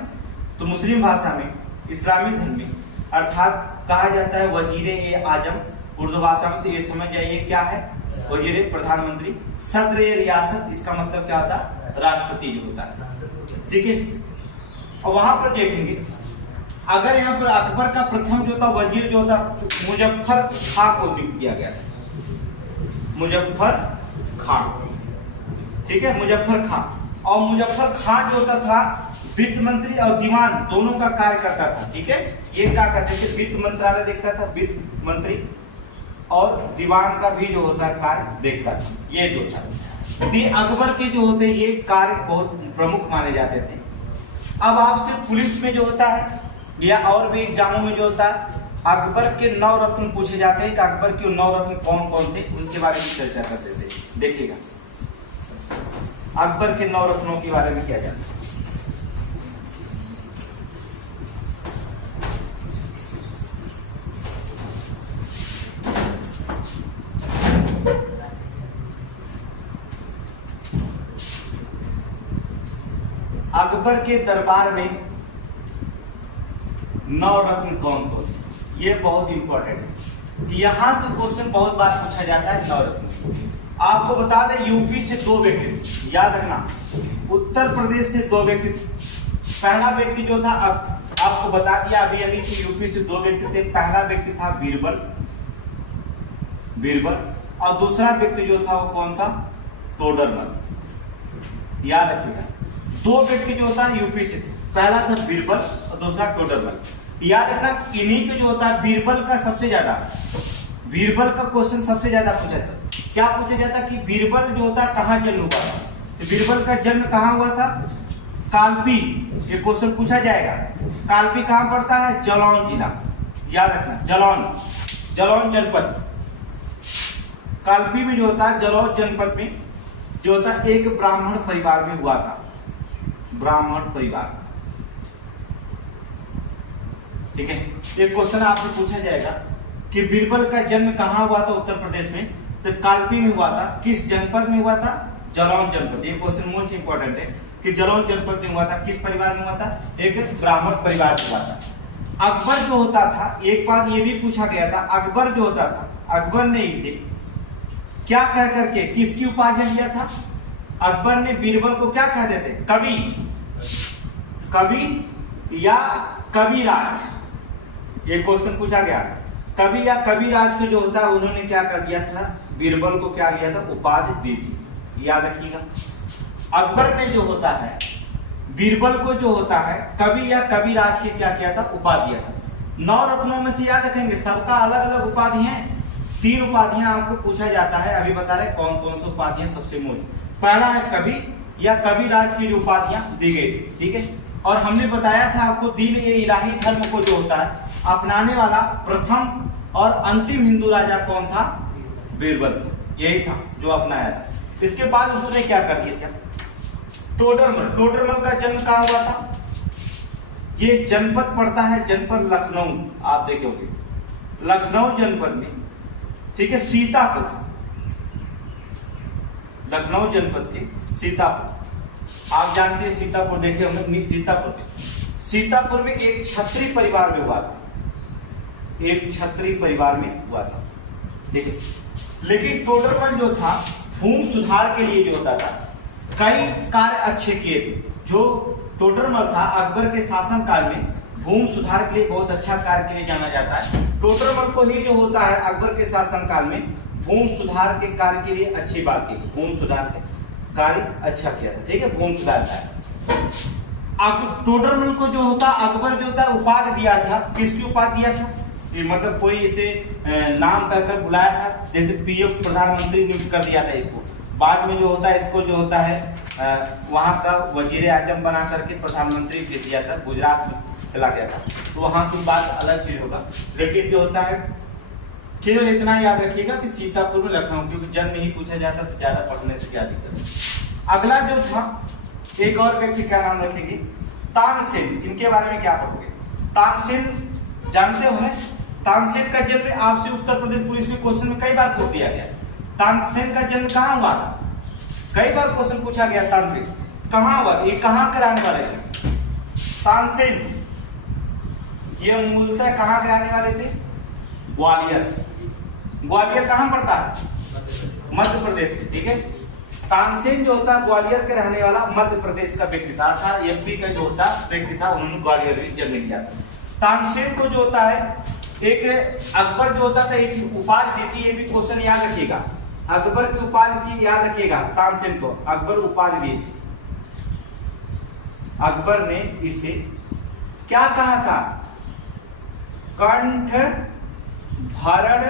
तो मुस्लिम भाषा में, इस्लामी धर्म में अर्थात कहा जाता है वजीर ए आजम। उर्दू भाषा में तो ये समझ जाइए क्या है, वजीर प्रधानमंत्री। सदर ए रियासत, इसका मतलब क्या होता है, राष्ट्रपति जो होता है। ठीक है, और वहां पर देखेंगे अगर यहाँ पर अकबर का प्रथम जो था वजीर जो था मुजफ्फर खां को नियुक्त किया गया था, मुजफ्फर खां। ठीक है, मुजफ्फर खां। और मुजफ्फर खां जो होता था वित्त मंत्री और दीवान दोनों का कार्य करता था। ठीक है, ये क्या करते थे, वित्त मंत्रालय देखता था, वित्त मंत्री, और दीवान का भी जो होता है कार्य देखता था। ये जो था अकबर के जो होते ये कार्य बहुत प्रमुख माने जाते थे। अब आपसे पुलिस में जो होता है या और भी एग्जामों में जो होता है, अकबर के 9 रत्न पूछे जाते हैं कि अकबर के 9 रत्न कौन कौन थे, उनके बारे में चर्चा करते थे। देखिएगा, अकबर के 9 रत्नों के बारे में किया जाता है। अकबर के दरबार में 9 रत्न कौन कौन, ये बहुत इंपॉर्टेंट है। यहां से क्वेश्चन बहुत बार पूछा जाता है 9 रत्न। आपको बता दें यूपी से 2 व्यक्ति, याद रखना, उत्तर प्रदेश से 2 व्यक्ति। पहला व्यक्ति जो था, अब आपको बता दिया अभी अभी कि यूपी से 2 व्यक्ति थे। पहला व्यक्ति था बीरबल और दूसरा व्यक्ति जो था वो कौन था? टोडरमल। याद रखिएगा 2 व्यक्ति जो था यूपी से थे, पहला था बीरबल और दूसरा टोडरमल। याद रखना इन्हीं के जो होता है बीरबल का क्वेश्चन सबसे ज्यादा पूछा था। क्या पूछा जाता कि बीरबल जो होता है कहाँ जन्म हुआ था? तो बीरबल का जन्म कहाँ हुआ था? कालपी। ये क्वेश्चन पूछा जाएगा। कालपी कहाँ पड़ता है? जालौन जिला। याद रखना जालौन जनपद। कालपी में जो होता है जालौन जनपद में जो होता है एक ब्राह्मण परिवार में हुआ था। ब्राह्मण परिवार, ठीक है। एक क्वेश्चन आपसे पूछा जाएगा कि बीरबल का जन्म कहाँ हुआ था उत्तर प्रदेश में? तो कालपी में हुआ था। किस जनपद में हुआ था? जालौन जनपद। ये क्वेश्चन मोस्ट इंपोर्टेंट है कि जालौन जनपद में हुआ था। किस परिवार में हुआ था? एक ब्राह्मण परिवार में हुआ था। अकबर जो होता था, एक बात ये भी पूछा गया था, अकबर जो होता था, अकबर ने इसे क्या कह करके किसकी उपाधि दिया था? अकबर ने बीरबल को क्या कहते थे? कवि या कविराज। ये क्वेश्चन पूछा गया। कवि या कविराज को जो होता है उन्होंने क्या कर दिया था? बीरबल को क्या किया था? उपाधि दी थी। याद रखिएगा अकबर ने जो होता है बीरबल को जो होता है कवि या कविराज की क्या किया था? उपाधि दिया था। 9 रत्नों में से याद रखेंगे सबका अलग अलग उपाधि है। 3 उपाधियां आपको पूछा जाता है। अभी बता रहे कौन कौन सी उपाधियां सबसे मोस्ट। पहला है कवि या कविराज की जो उपाधियां दी गई थी, ठीक है। और हमने बताया था आपको दीन ए इलाही धर्म को जो होता है अपनाने वाला प्रथम और अंतिम हिंदू राजा कौन था? बीरबल। यही था जो अपनाया था। इसके बाद उसने क्या कर दिया था? टोडरमल का जन्म कहाँ हुआ था? ये जनपद पड़ता है जनपद लखनऊ। आप देखोगे लखनऊ जनपद में, ठीक है, सीतापुर। लखनऊ जनपद के सीतापुर, आप जानते हैं सीतापुर, देखे होंगे सीतापुर में एक क्षत्रिय परिवार में हुआ था। एक क्षत्रिय परिवार में हुआ था, ठीक है। लेकिन टोडरमल जो था भूमि सुधार के लिए जो होता था कई कार्य अच्छे किए थे। जो टोडरमल था अकबर के शासन काल में भूमि सुधार के लिए बहुत अच्छा कार्य के लिए जाना जाता है। टोडरमल को ही जो होता है अकबर के शासन काल में भूमि सुधार के कार्य के लिए अच्छी बात की। भूमि सुधार के कार्य अच्छा किया था, ठीक है। भूमि सुधार का टोडरमल को जो होता अकबर जो होता उपाधि दिया था। किसकी उपाधि दिया था? ये मतलब कोई इसे नाम कहकर बुलाया था, जैसे पीएम प्रधानमंत्री नियुक्त कर दिया था इसको। बाद में जो होता है इसको जो होता है वहां का वजीर आजम बना करके प्रधानमंत्री भेज दिया था। गुजरात में चला गया था, तो वहां की बात अलग चीज होगा। लेकिन जो होता है केवल इतना याद रखिएगा कि सीतापुर में लखनऊ, क्योंकि जन्म ही पूछा जाता तो ज्यादा पढ़ने से क्या दिक्कत। अगला जो था एक और व्यक्ति का नाम रखेंगे तानसेन। इनके बारे में क्या पढ़ोगे? तानसेन जानते हो ना? तानसेन का जन्म आपसे उत्तर प्रदेश पुलिस में क्वेश्चन में कई बार पूछ दिया गया। तानसेन का जन्म कहाँ हुआ था? कई बार क्वेश्चन पूछा गया। तानसेन कहाँ हुआ? ये कहाँ के रहने वाले थे? तानसेन ये मूलतः कहाँ के रहने वाले थे? ग्वालियर। ग्वालियर कहाँ पड़ता है? मध्य प्रदेश में, ठीक है। तानसेन जो होता है ग्वालियर के रहने वाला मध्य प्रदेश का व्यक्ति था। एमपी का जो होता व्यक्ति था, उन्होंने ग्वालियर में जन्म लिया था। तानसेन को जो होता है एक अकबर जो होता था एक उपाधि दी थी। ये भी क्वेश्चन याद रखिएगा। अकबर की उपाधि की याद रखिएगा। तानसेन को अकबर उपाधि दी थी। अकबर ने इसे क्या कहा था? कंठ भरण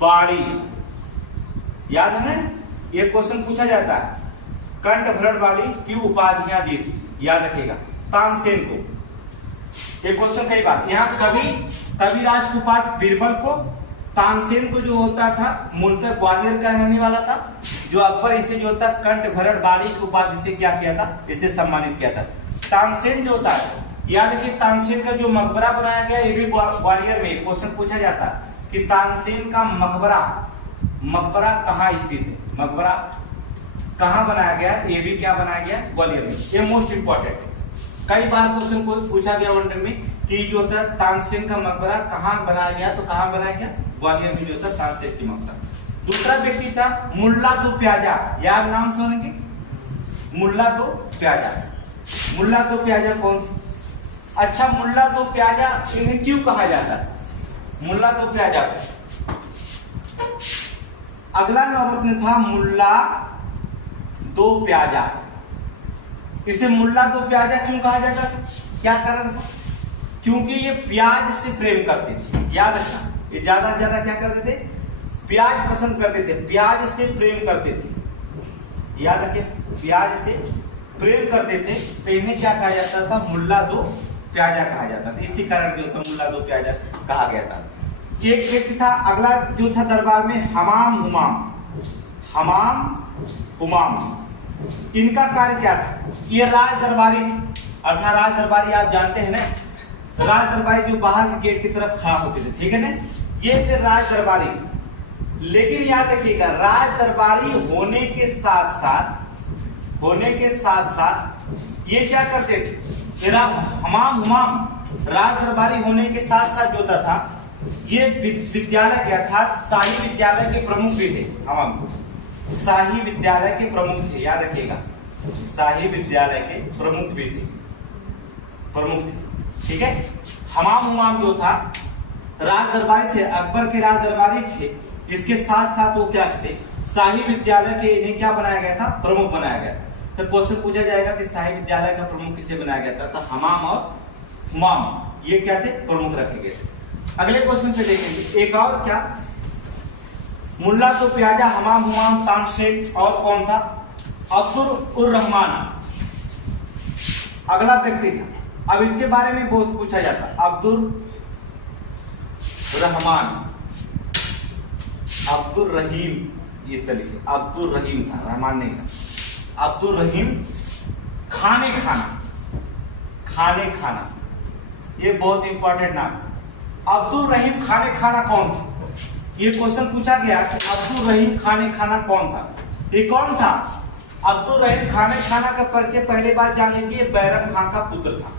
बाड़ी। याद है ना? ये क्वेश्चन पूछा जाता है। कंठ भरण बाड़ी की उपाधियां दी थी, याद रखिएगा तानसेन को। ये क्वेश्चन कई बार यहाँ कविराज की उपाधि बीरबल को, तानसेन को जो होता था मूलतः ग्वालियर का रहने वाला था। जो अकबर इसे जो होता कंठ भरण बाड़ी की उपाधि से क्या किया था? इसे सम्मानित किया था। तानसेन जो होता है याद रखिए, तानसेन का जो मकबरा बनाया गया ये भी ग्वालियर में। क्वेश्चन पूछा जाता है कि तानसेन का मकबरा कहाँ स्थित है? मकबरा कहाँ बनाया गया? तो ये भी क्या बनाया गया? ग्वालियर में। ये मोस्ट इंपॉर्टेंट है। कई बार क्वेश्चन को पूछा गया वनडे में कि जो होता तानसेन का मकबरा कहाँ बनाया गया? तो कहाँ बनाया गया? ग्वालियर में जो होता तानसेन की मकबरा। दूसरा व्यक्ति था मुल्ला दो प्याजा, यार नाम सुनेंगे, मुल्ला दो प्याजा। मुल्ला दो प्याजा कौन? अच्छा, मुल्ला दो प्याजा इन्हें क्यों कहा जाता है? मुल्ला दो प्याजा। अगला नवरत्न था मुल्ला दो प्याजा। इसे मुल्ला दो प्याजा क्यों कहा जाता था? क्या कारण था? क्योंकि ये प्याज से प्रेम करते थे। याद रखना, ये ज्यादा से ज्यादा क्या करते थे? प्याज पसंद करते थे, प्याज से प्रेम करते थे। याद रखिए, प्याज से प्रेम करते थे, तो इन्हें क्या कहा जाता था? मुल्ला दो प्याजा कहा जाता था। इसी कारण जो था मुल्ला दो प्याजा कहा गया था। एक व्यक्ति था, अगला जो था दरबार में हमाम हुमाम। हमाम हुमाम, इनका कार्य क्या था? ये राज दरबारी थे, अर्थात राज दरबारी आप जानते हैं ना, राज दरबारी जो बाहर के गेट की तरफ खड़ा होते थे, ठीक है ना, ये थे राज दरबारी। लेकिन याद रखिएगा, राज दरबारी होने के साथ साथ ये क्या करते थे? हमाम हुमाम राज दरबारी होने के साथ साथ जो था ये विद्यालय के अर्थात शाही विद्यालय के प्रमुख भी थे। हमाम शाही विद्यालय के प्रमुख थे, याद रखिएगा, शाही विद्यालय के प्रमुख भी थे, प्रमुख थे, ठीक है। हमाम हुमाम जो था राज दरबारी थे, अकबर के राज दरबारी थे। इसके साथ साथ वो क्या थे? शाही विद्यालय के इन्हें क्या बनाया गया था? प्रमुख बनाया गया था। तो क्वेश्चन पूछा जाएगा कि शाही विद्यालय का प्रमुख किसे बनाया गया था? तो हमाम और हुमाम ये क्या थे? प्रमुख रखे गए थे। अगले क्वेश्चन पे देखेंगे, एक और क्या, मुल्ला तो प्याजा, हमाम हुमाम, तानसेन और कौन था? अब्दुल उर रहमान अगला व्यक्ति था। अब इसके बारे में बहुत पूछा जाता, अब्दुल रहमान, अब्दुल रहीम, इस तरीके अब्दुल रहीम था, रहमान नहीं था। अब्दुल रहीम खाने खाना, ये बहुत इंपॉर्टेंट नाम। अब्दुल रहीम खाने खाना कौन था? ये क्वेश्चन पूछा गया कि अब्दुल रहीम खाने खाना कौन था? ये कौन था? अब्दुल रहीम खाने खाना का परिचय पहले बात जान लीजिए, बैरम खां का पुत्र था।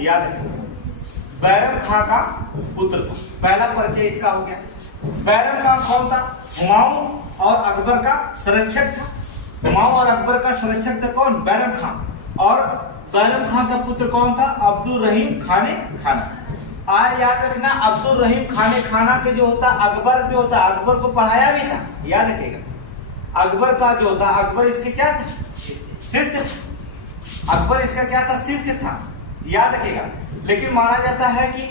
याद रखिए, बैरम खां का पुत्र था, पहला परिचय इसका हो गया। बैरम खां कौन था? हुमायूं और अकबर का संरक्षक था। हुमायूं और अकबर का संरक्षक था कौन? बैरम खां। और बैरम खां का पुत्र कौन था? अब्दुल रहीम खाने खाना। आज याद रखना, अब्दुल रहीम खाने खाना के जो होता अकबर जो होता, अकबर को पढ़ाया भी था, याद रखिएगा। अकबर का जो होता, अकबर इसके क्या था? शिष्य। अकबर इसका क्या था? शिष्य था, याद रखिएगा। लेकिन माना जाता है कि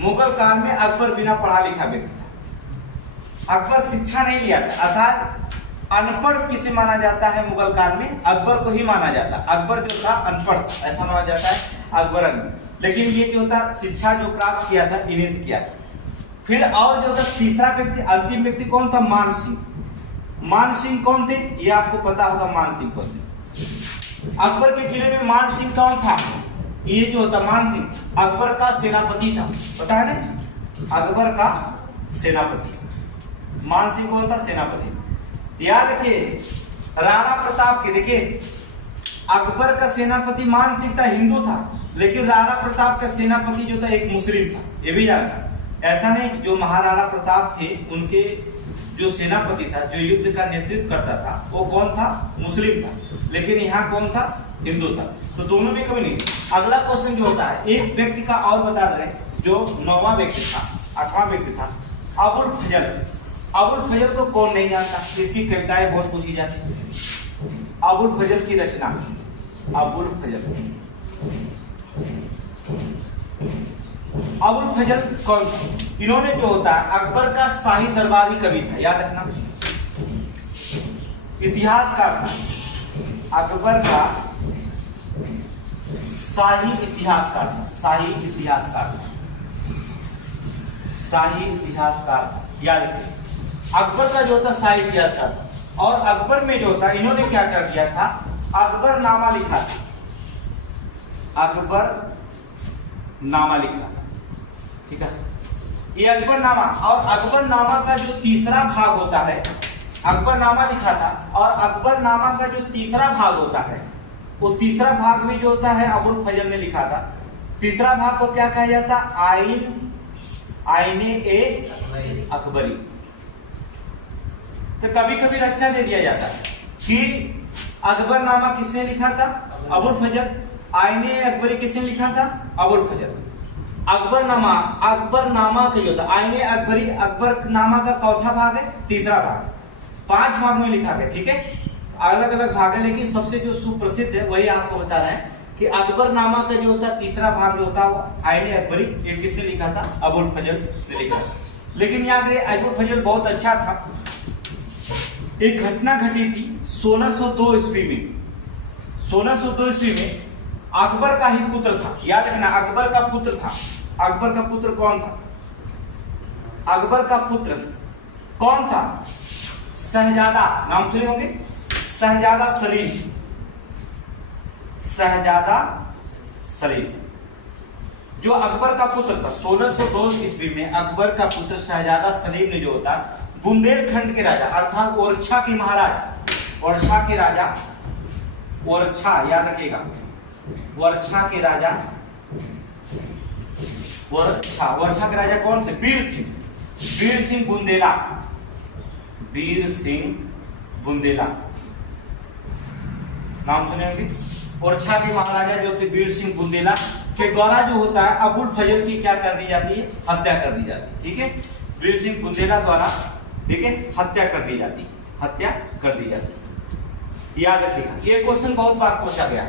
मुगल काल में अकबर बिना पढ़ा लिखा व्यक्ति था, अकबर शिक्षा नहीं लिया था, अर्थात अनपढ़ किसे माना जाता है मुगल काल में? अकबर को ही माना जाता। अकबर जो था अनपढ़, ऐसा माना जाता है अकबर अनपढ़। लेकिन ये जो था शिक्षा जो प्राप्त किया था इन्हीं से किया था। फिर और जो था तीसरा व्यक्ति, अंतिम व्यक्ति कौन था? मान सिंह। मान सिंह कौन थे? ये आपको पता होगा मान सिंह कौन थे। अकबर के किले में मान सिंह कौन था? ये जो होता मान सिंह अकबर का सेनापति था, पता है ना, अकबर का सेनापति। मान सिंह कौन था? सेनापति। याद रखिए, राणा प्रताप के, देखिए अकबर का सेनापति मान सिंह था, हिंदू था, लेकिन राणा प्रताप का सेनापति जो था एक मुस्लिम था, ये भी याद। ऐसा नहीं कि जो महाराणा प्रताप थे उनके जो सेनापति था, जो युद्ध का नेतृत्व करता था, वो कौन था? मुस्लिम था, लेकिन यहाँ कौन था? हिंदू था। तो दोनों में कभी नहीं। अगला क्वेश्चन जो होता है, एक व्यक्ति का और बता रहे, जो 9वां व्यक्ति था, 8वां व्यक्ति था, अबुल फजल। अबुल फजल को कौन नहीं जानता? इसकी कविताएं बहुत पूछी जाती है। अबुल फजल की रचना, अबुल फजल। अबुल फजल कौन था? इन्होंने जो होता है अकबर का शाही दरबारी कवि था, याद रखना, इतिहासकार था, अकबर का शाही इतिहासकार था, शाही इतिहासकार था, शाही इतिहासकार था, याद रखिए। अकबर का जो था शाही इतिहासकार था। और अकबर में जो होता इन्होंने क्या कर दिया था? अकबर नामा लिखा था, अकबर नामा लिखा था, ठीक है। ये अकबर नामा, और अकबर नामा का जो तीसरा भाग होता है, अकबर नामा लिखा था, और अकबर नामा का जो तीसरा भाग होता है, वो तीसरा भाग भी जो होता है अबुल फजल ने लिखा था। तीसरा भाग को क्या कहा जाता? आईने ए अकबरी। तो कभी कभी रचना दे दिया जाता है कि अकबरनामा किसने लिखा था? अबुल फजल। आईने अकबरी किसने लिखा था? अबुल फजल। अकबरनामा का जो था आईने अकबरी, अकबरनामा का चौथा भाग है, तीसरा भाग, 5 भाग में लिखा गया। ठीक है, अलग अलग भाग है, लेकिन सबसे जो सुप्रसिद्ध है वही आपको बता रहे हैं कि अकबरनामा का जो होता तीसरा भाग जो होता वो आईने अकबरी, ये किसने लिखा था? अबुल फजल ने लिखा। लेकिन याद रहे अबुल फजल बहुत अच्छा था। एक घटना घटी थी 1602 ईस्वी में। 1602 ईस्वी में अकबर का ही पुत्र था, याद रखना अकबर का पुत्र था। अकबर का पुत्र कौन था? अकबर का पुत्र कौन था? शहजादा, नाम सुने होंगे, शहजादा सलीम। शहजादा सलीम जो अकबर का पुत्र था 1602 ईस्वी में, अकबर का पुत्र शहजादा सलीम ने जो होता बुंदेलखंड के राजा अर्थात ओरछा के महाराज, ओरछा के राजा, ओरछा याद रखिएगा, ओरछा के राजा, ओरछा के राजा कौन थे? वीर सिंह, वीर सिंह बुंदेला, वीर सिंह बुंदेला नाम सुने होंगे। ओरछा के महाराजा जो थे वीर सिंह बुंदेला के द्वारा जो होता है अबुल फजल की क्या कर दी जाती है? हत्या कर दी जाती है। ठीक है, वीर सिंह बुंदेला द्वारा, ठीक है, हत्या कर दी जाती है, हत्या कर दी जाती है। याद रखिएगा, ये क्वेश्चन बहुत बार पूछा गया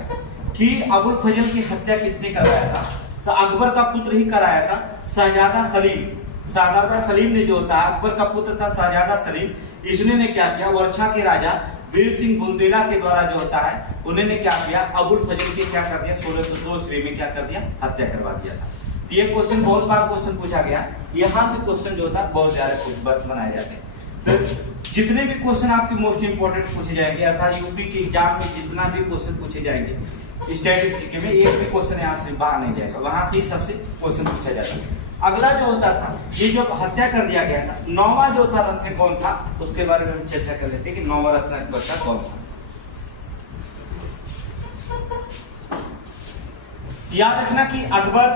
कि अबुल फजल की हत्या किसने करवाया था? तो अकबर का पुत्र ही कराया था, शहजादा सलीम। शहजादा सलीम ने जो होता अकबर का पुत्र था शहजादा सलीम, इसने ने क्या किया? ओरछा के राजा वीर सिंह बुंदेला के द्वारा जो होता है उन्होंने क्या किया? अबुल फजल के क्या कर दिया? 1602 ईस्वी में क्या कर दिया? हत्या करवा दिया था। तो ये क्वेश्चन बहुत बार क्वेश्चन पूछा गया, यहाँ से क्वेश्चन जो होता है बहुत ज्यादा बनाए जाते हैं। तो जितने भी क्वेश्चन आपके मोस्ट इंपोर्टेंट पूछे जाएंगे, अर्थात यूपी के एग्जाम में जितना भी क्वेश्चन पूछे जाएंगे स्टैटिस्टिक्स में, एक भी क्वेश्चन यहाँ से बाहर नहीं जाएगा, वहां से ही सबसे क्वेश्चन पूछा जाता है। अगला जो होता था, ये जो हत्या कर दिया गया था, 9वां जो था रत्न कौन था उसके बारे में चर्चा कर लेते हैं कि 9वां रत्न अकबर का कौन था। याद रखना कि अकबर,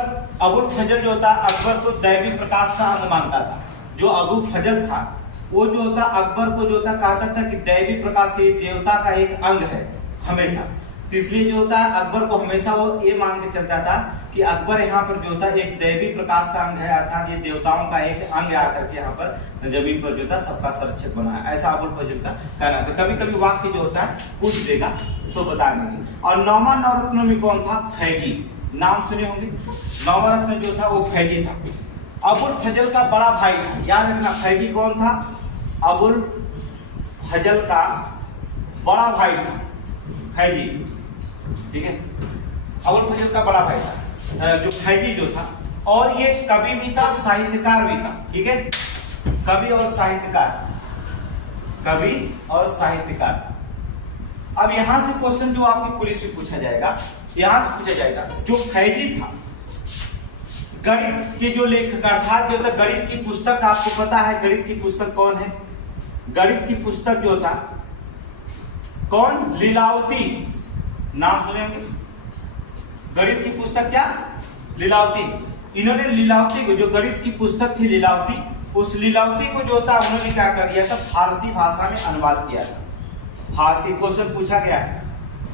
अबुल फजल जो होता अकबर को दैवी प्रकाश का अंग मानता था। जो अबुल फजल था वो जो होता अकबर को जो होता कहता था कि दैवी प्रकाश के देवता का एक अंग है हमेशा। तो इसलिए जो होता है अकबर को हमेशा वो ये मान के चलता था कि अकबर यहाँ पर जो होता है एक दैवी प्रकाश का अंग है, अर्थात ये देवताओं का एक अंग आकर के यहाँ पर जमीन पर जो था सबका संरक्षक बना है, ऐसा अबुल फजल का कहना था। कभी कभी वाक्य जो होता है पूछ देगा तो बता देंगे। और 9वां नवरत्न में कौन था? फैजी, नाम सुने होंगे। 9वां रत्न जो था वो फैजी था, अबुल फजल का बड़ा भाई था। याद रखना फैजी कौन था? अबुल फजल का बड़ा भाई था फैजी। ठीक है, अबुल फजल का बड़ा भाई था जो फैजी जो था, और ये कवि भी था, साहित्यकार भी था। ठीक है, कवि और साहित्यकार, कवि और साहित्यकार। अब यहां से क्वेश्चन जो आपकी पुलिस में पूछा जाएगा, यहां से पूछा जाएगा जो फैजी था गणित के जो लेखक अर्थात जो था गणित की पुस्तक, आपको पता है गणित की पुस्तक कौन है? गणित की पुस्तक जो था कौन? लीलावती, नाम सुने होंगे। गणित की पुस्तक क्या? लीलावती। इन्होंने लीलावती को, जो गणित की पुस्तक थी लीलावती, उस लीलावती को जो था उन्होंने क्या कर दिया था? फारसी भाषा में अनुवाद किया था। फारसी क्वेश्चन पूछा गया है,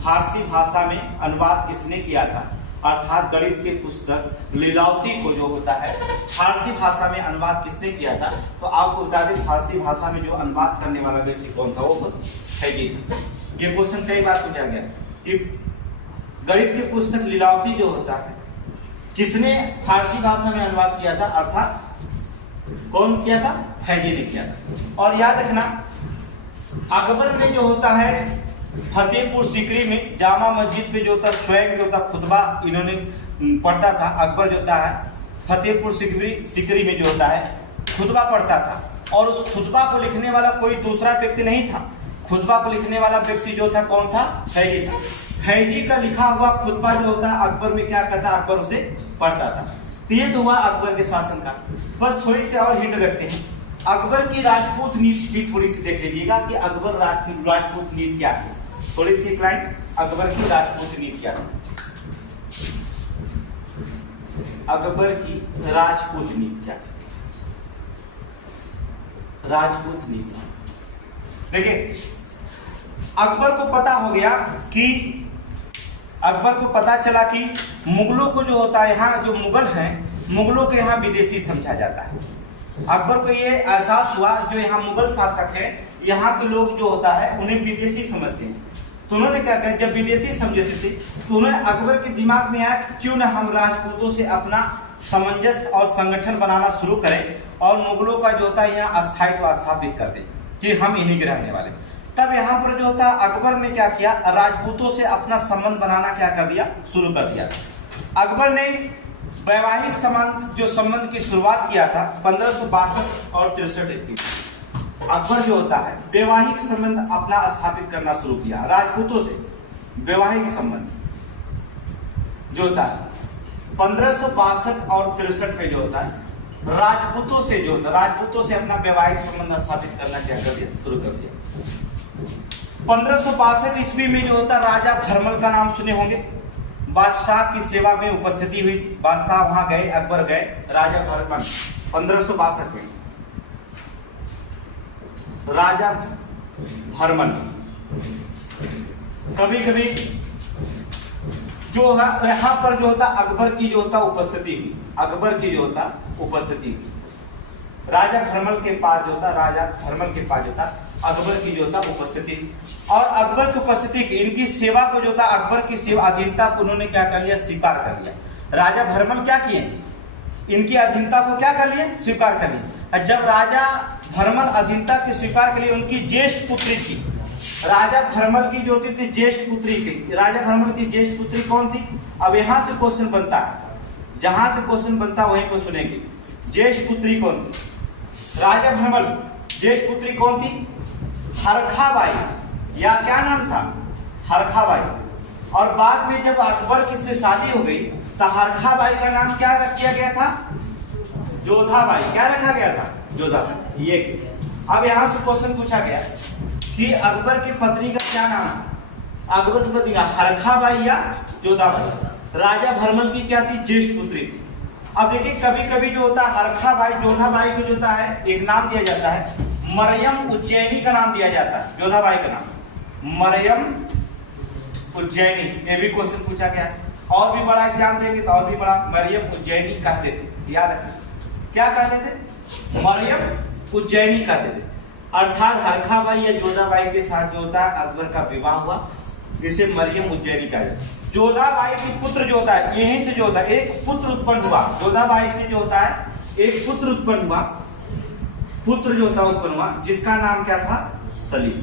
फारसी भाषा में अनुवाद किसने किया था? अर्थात गणित की पुस्तक लीलावती को जो होता है फारसी भाषा में अनुवाद किसने किया था? तो आपको बता दें फारसी भाषा में जो अनुवाद करने वाला व्यक्ति कौन था? वो फैजी। ये क्वेश्चन कई बार पूछा गया कि गणित की पुस्तक लीलावती जो होता है किसने फारसी भाषा में अनुवाद किया था? अर्थात कौन किया था? फैजी ने किया था। और याद रखना अकबर ने जो होता है फतेहपुर सीकरी में जामा मस्जिद पे जो होता स्वयं जो होता खुतबा इन्होंने पढ़ता था। अकबर जो होता है फतेहपुर सीकरी में जो होता है खुतबा पढ़ता था, और उस खुतबा को लिखने वाला कोई दूसरा व्यक्ति नहीं था। खुतबा को लिखने वाला व्यक्ति जो था कौन था? फैजी था। फैजी का लिखा हुआ खुतबा जो होता है अकबर में क्या करता? अकबर उसे पढ़ता था। ये तो हुआ अकबर के शासन का। बस थोड़ी सी और हिंट रखते हैं, अकबर की राजपूत नीति भी थोड़ी सी देख लीजिएगा कि अकबर राजपूत नीति क्या है। थोड़ी सी क्लाइंट, अकबर की राजपूत नीति क्या है? अकबर की राजपूत नीति क्या है? राजपूत नीति देखिए अकबर को पता हो गया कि अकबर को पता चला कि मुगलों को जो होता है यहाँ जो मुगल हैं मुगलों के यहाँ विदेशी समझा जाता है। अकबर को ये एहसास हुआ जो यहाँ मुगल शासक है यहाँ के लोग जो होता है उन्हें विदेशी समझते हैं। तो उन्होंने क्या किया, जब विदेशी समझते थे तो उन्होंने अकबर के दिमाग में आया कि क्यों ना हम राजपूतों से अपना सामंजस्य और संगठन बनाना शुरू करें और मुगलों का जो होता है यहाँ अस्थायित्व स्थापित कर दें कि हम यहीं के रहने वाले। तब यहाँ पर जो होता है अकबर ने क्या किया, राजपूतों से अपना संबंध बनाना क्या कर दिया, शुरू कर दिया। अकबर ने वैवाहिक संबंध की शुरुआत किया था 1562 और 63 ईस्वी। अकबर जो होता है वैवाहिक संबंध अपना स्थापित करना शुरू किया राजपूतों से। वैवाहिक संबंध जो होता है 1562 और 63 में जो होता है राजपूतों से अपना वैवाहिक संबंध स्थापित करना क्या कर दिया, शुरू कर दिया। 1562 ईस्वी में जो होता राजा भरमल का नाम सुने होंगे, बादशाह की सेवा में उपस्थिति हुई थी। बादशाह वहां गए, अकबर गए, राजा भरमल 1562 में राजा भरमल कभी कभी जो है यहाँ पर जो होता अकबर की जो होता उपस्थिति हुई, अकबर की जो होता उपस्थिति हुई। राजा भरमल के पास जो होता अकबर की जो होता उपस्थिति और अकबर की उपस्थिति की इनकी सेवा को जो था अकबर की सेवा अधीनता को उन्होंने क्या कर लिया, स्वीकार कर लिया। राजा भरमल क्या किए, इनकी अधीनता को क्या कर लिए, स्वीकार कर लिए। जब राजा भरमल अधीनता के स्वीकार के लिए उनकी ज्येष्ठ पुत्री थी, राजा भरमल की जो होती थी ज्येष्ठ पुत्री थी, राजा भरमल की ज्येष्ठ पुत्री कौन थी। अब यहां से क्वेश्चन बनता है, जहां से क्वेश्चन बनता है वहीं पर सुनेंगे। ज्येष्ठ पुत्री कौन थी, राजा भरमल ज्येष्ठ पुत्री कौन थी, हरखाबाई, या क्या नाम था, हरखाबाई। और बाद में जब अकबर की से शादी हो गई तो हरखाबाई का नाम क्या रख दिया गया था, जोधाबाई। क्या रखा गया था, जोधाबाई। ये अब यहां से क्वेश्चन पूछा गया कि अकबर की पत्नी का क्या नाम है, अकबर की पत्नी का हरखाबाई या जोधाबाई। राजा भरमल की क्या थी, ज्येष्ठ पुत्री थी। अब देखिए कभी कभी जो होता है हरखाबाई जोधाबाई को जो होता है एक नाम दिया जाता है, मरियम उज्जैनी का नाम दिया जाता है। जोधाबाई का नाम मरियम उज्जैनी, ये भी क्वेश्चन पूछा गया है। और भी बड़ा एग्जाम देंगे तो और भी बड़ा, मरियम उज्जैनी कहते थे, याद रखें क्या कहते थे, मरियम उज्जैनी कहते थे। अर्थात हरखाबाई या जोधाबाई के साथ जो होता है अकबर का विवाह हुआ, जिसे मरियम उज्जैनी कहा जाता है। जोधाबाई की पुत्र जो होता है यहीं से जो होता है एक पुत्र उत्पन्न हुआ, जोधाबाई से जो होता है एक पुत्र उत्पन्न हुआ, पुत्र जो होता उत्पन्न हुआ जिसका नाम क्या था, सलीम।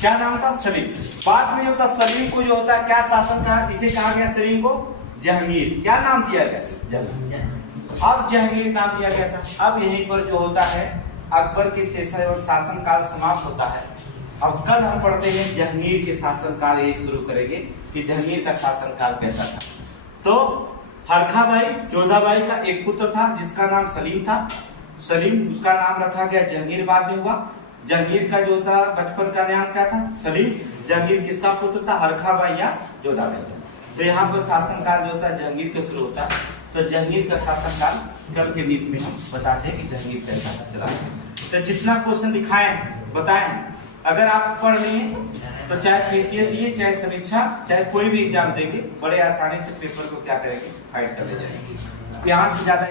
क्या नाम था, सलीम। बाद में जो होता सलीम को जो होता है क्या शासन का, इसे कहा गया सलीम को जहांगीर। क्या नाम दिया गया, जहांगीर। अब जहांगीर नाम दिया गया था। अब यहीं पर जो होता है अकबर के शासन काल समाप्त होता है। अब कल हम पढ़ते हैं जहांगीर के शासन काल, यही शुरू करेंगे कि जहांगीर का शासन काल कैसा था। तो हरखाबाई जोधाबाई का एक पुत्र था जिसका नाम सलीम था, सलीम उसका नाम रखा गया जहांगीर। बाद में हुआ जहांगीर का जो था बचपन का नाम क्या था, सलीम। जहांगीर किसका पुत्र था, हरखाबाई या जोधाबाई। तो यहाँ पर शासन काल जो होता है जहांगीर के शुरू होता है। तो जहांगीर का शासन काल कल के नीति में हम बताते हैं कि जहांगीर कैसा चला। तो जितना क्वेश्चन दिखाए बताएं, अगर आप पढ़ रहे हैं तो चाहे पीसीएस दिए, चाहे समीक्षा, चाहे कोई भी एग्जाम देंगे, बड़े आसानी से पेपर को क्या करेंगे, फाइट कर ले जाएंगे। यहाँ से ज्यादा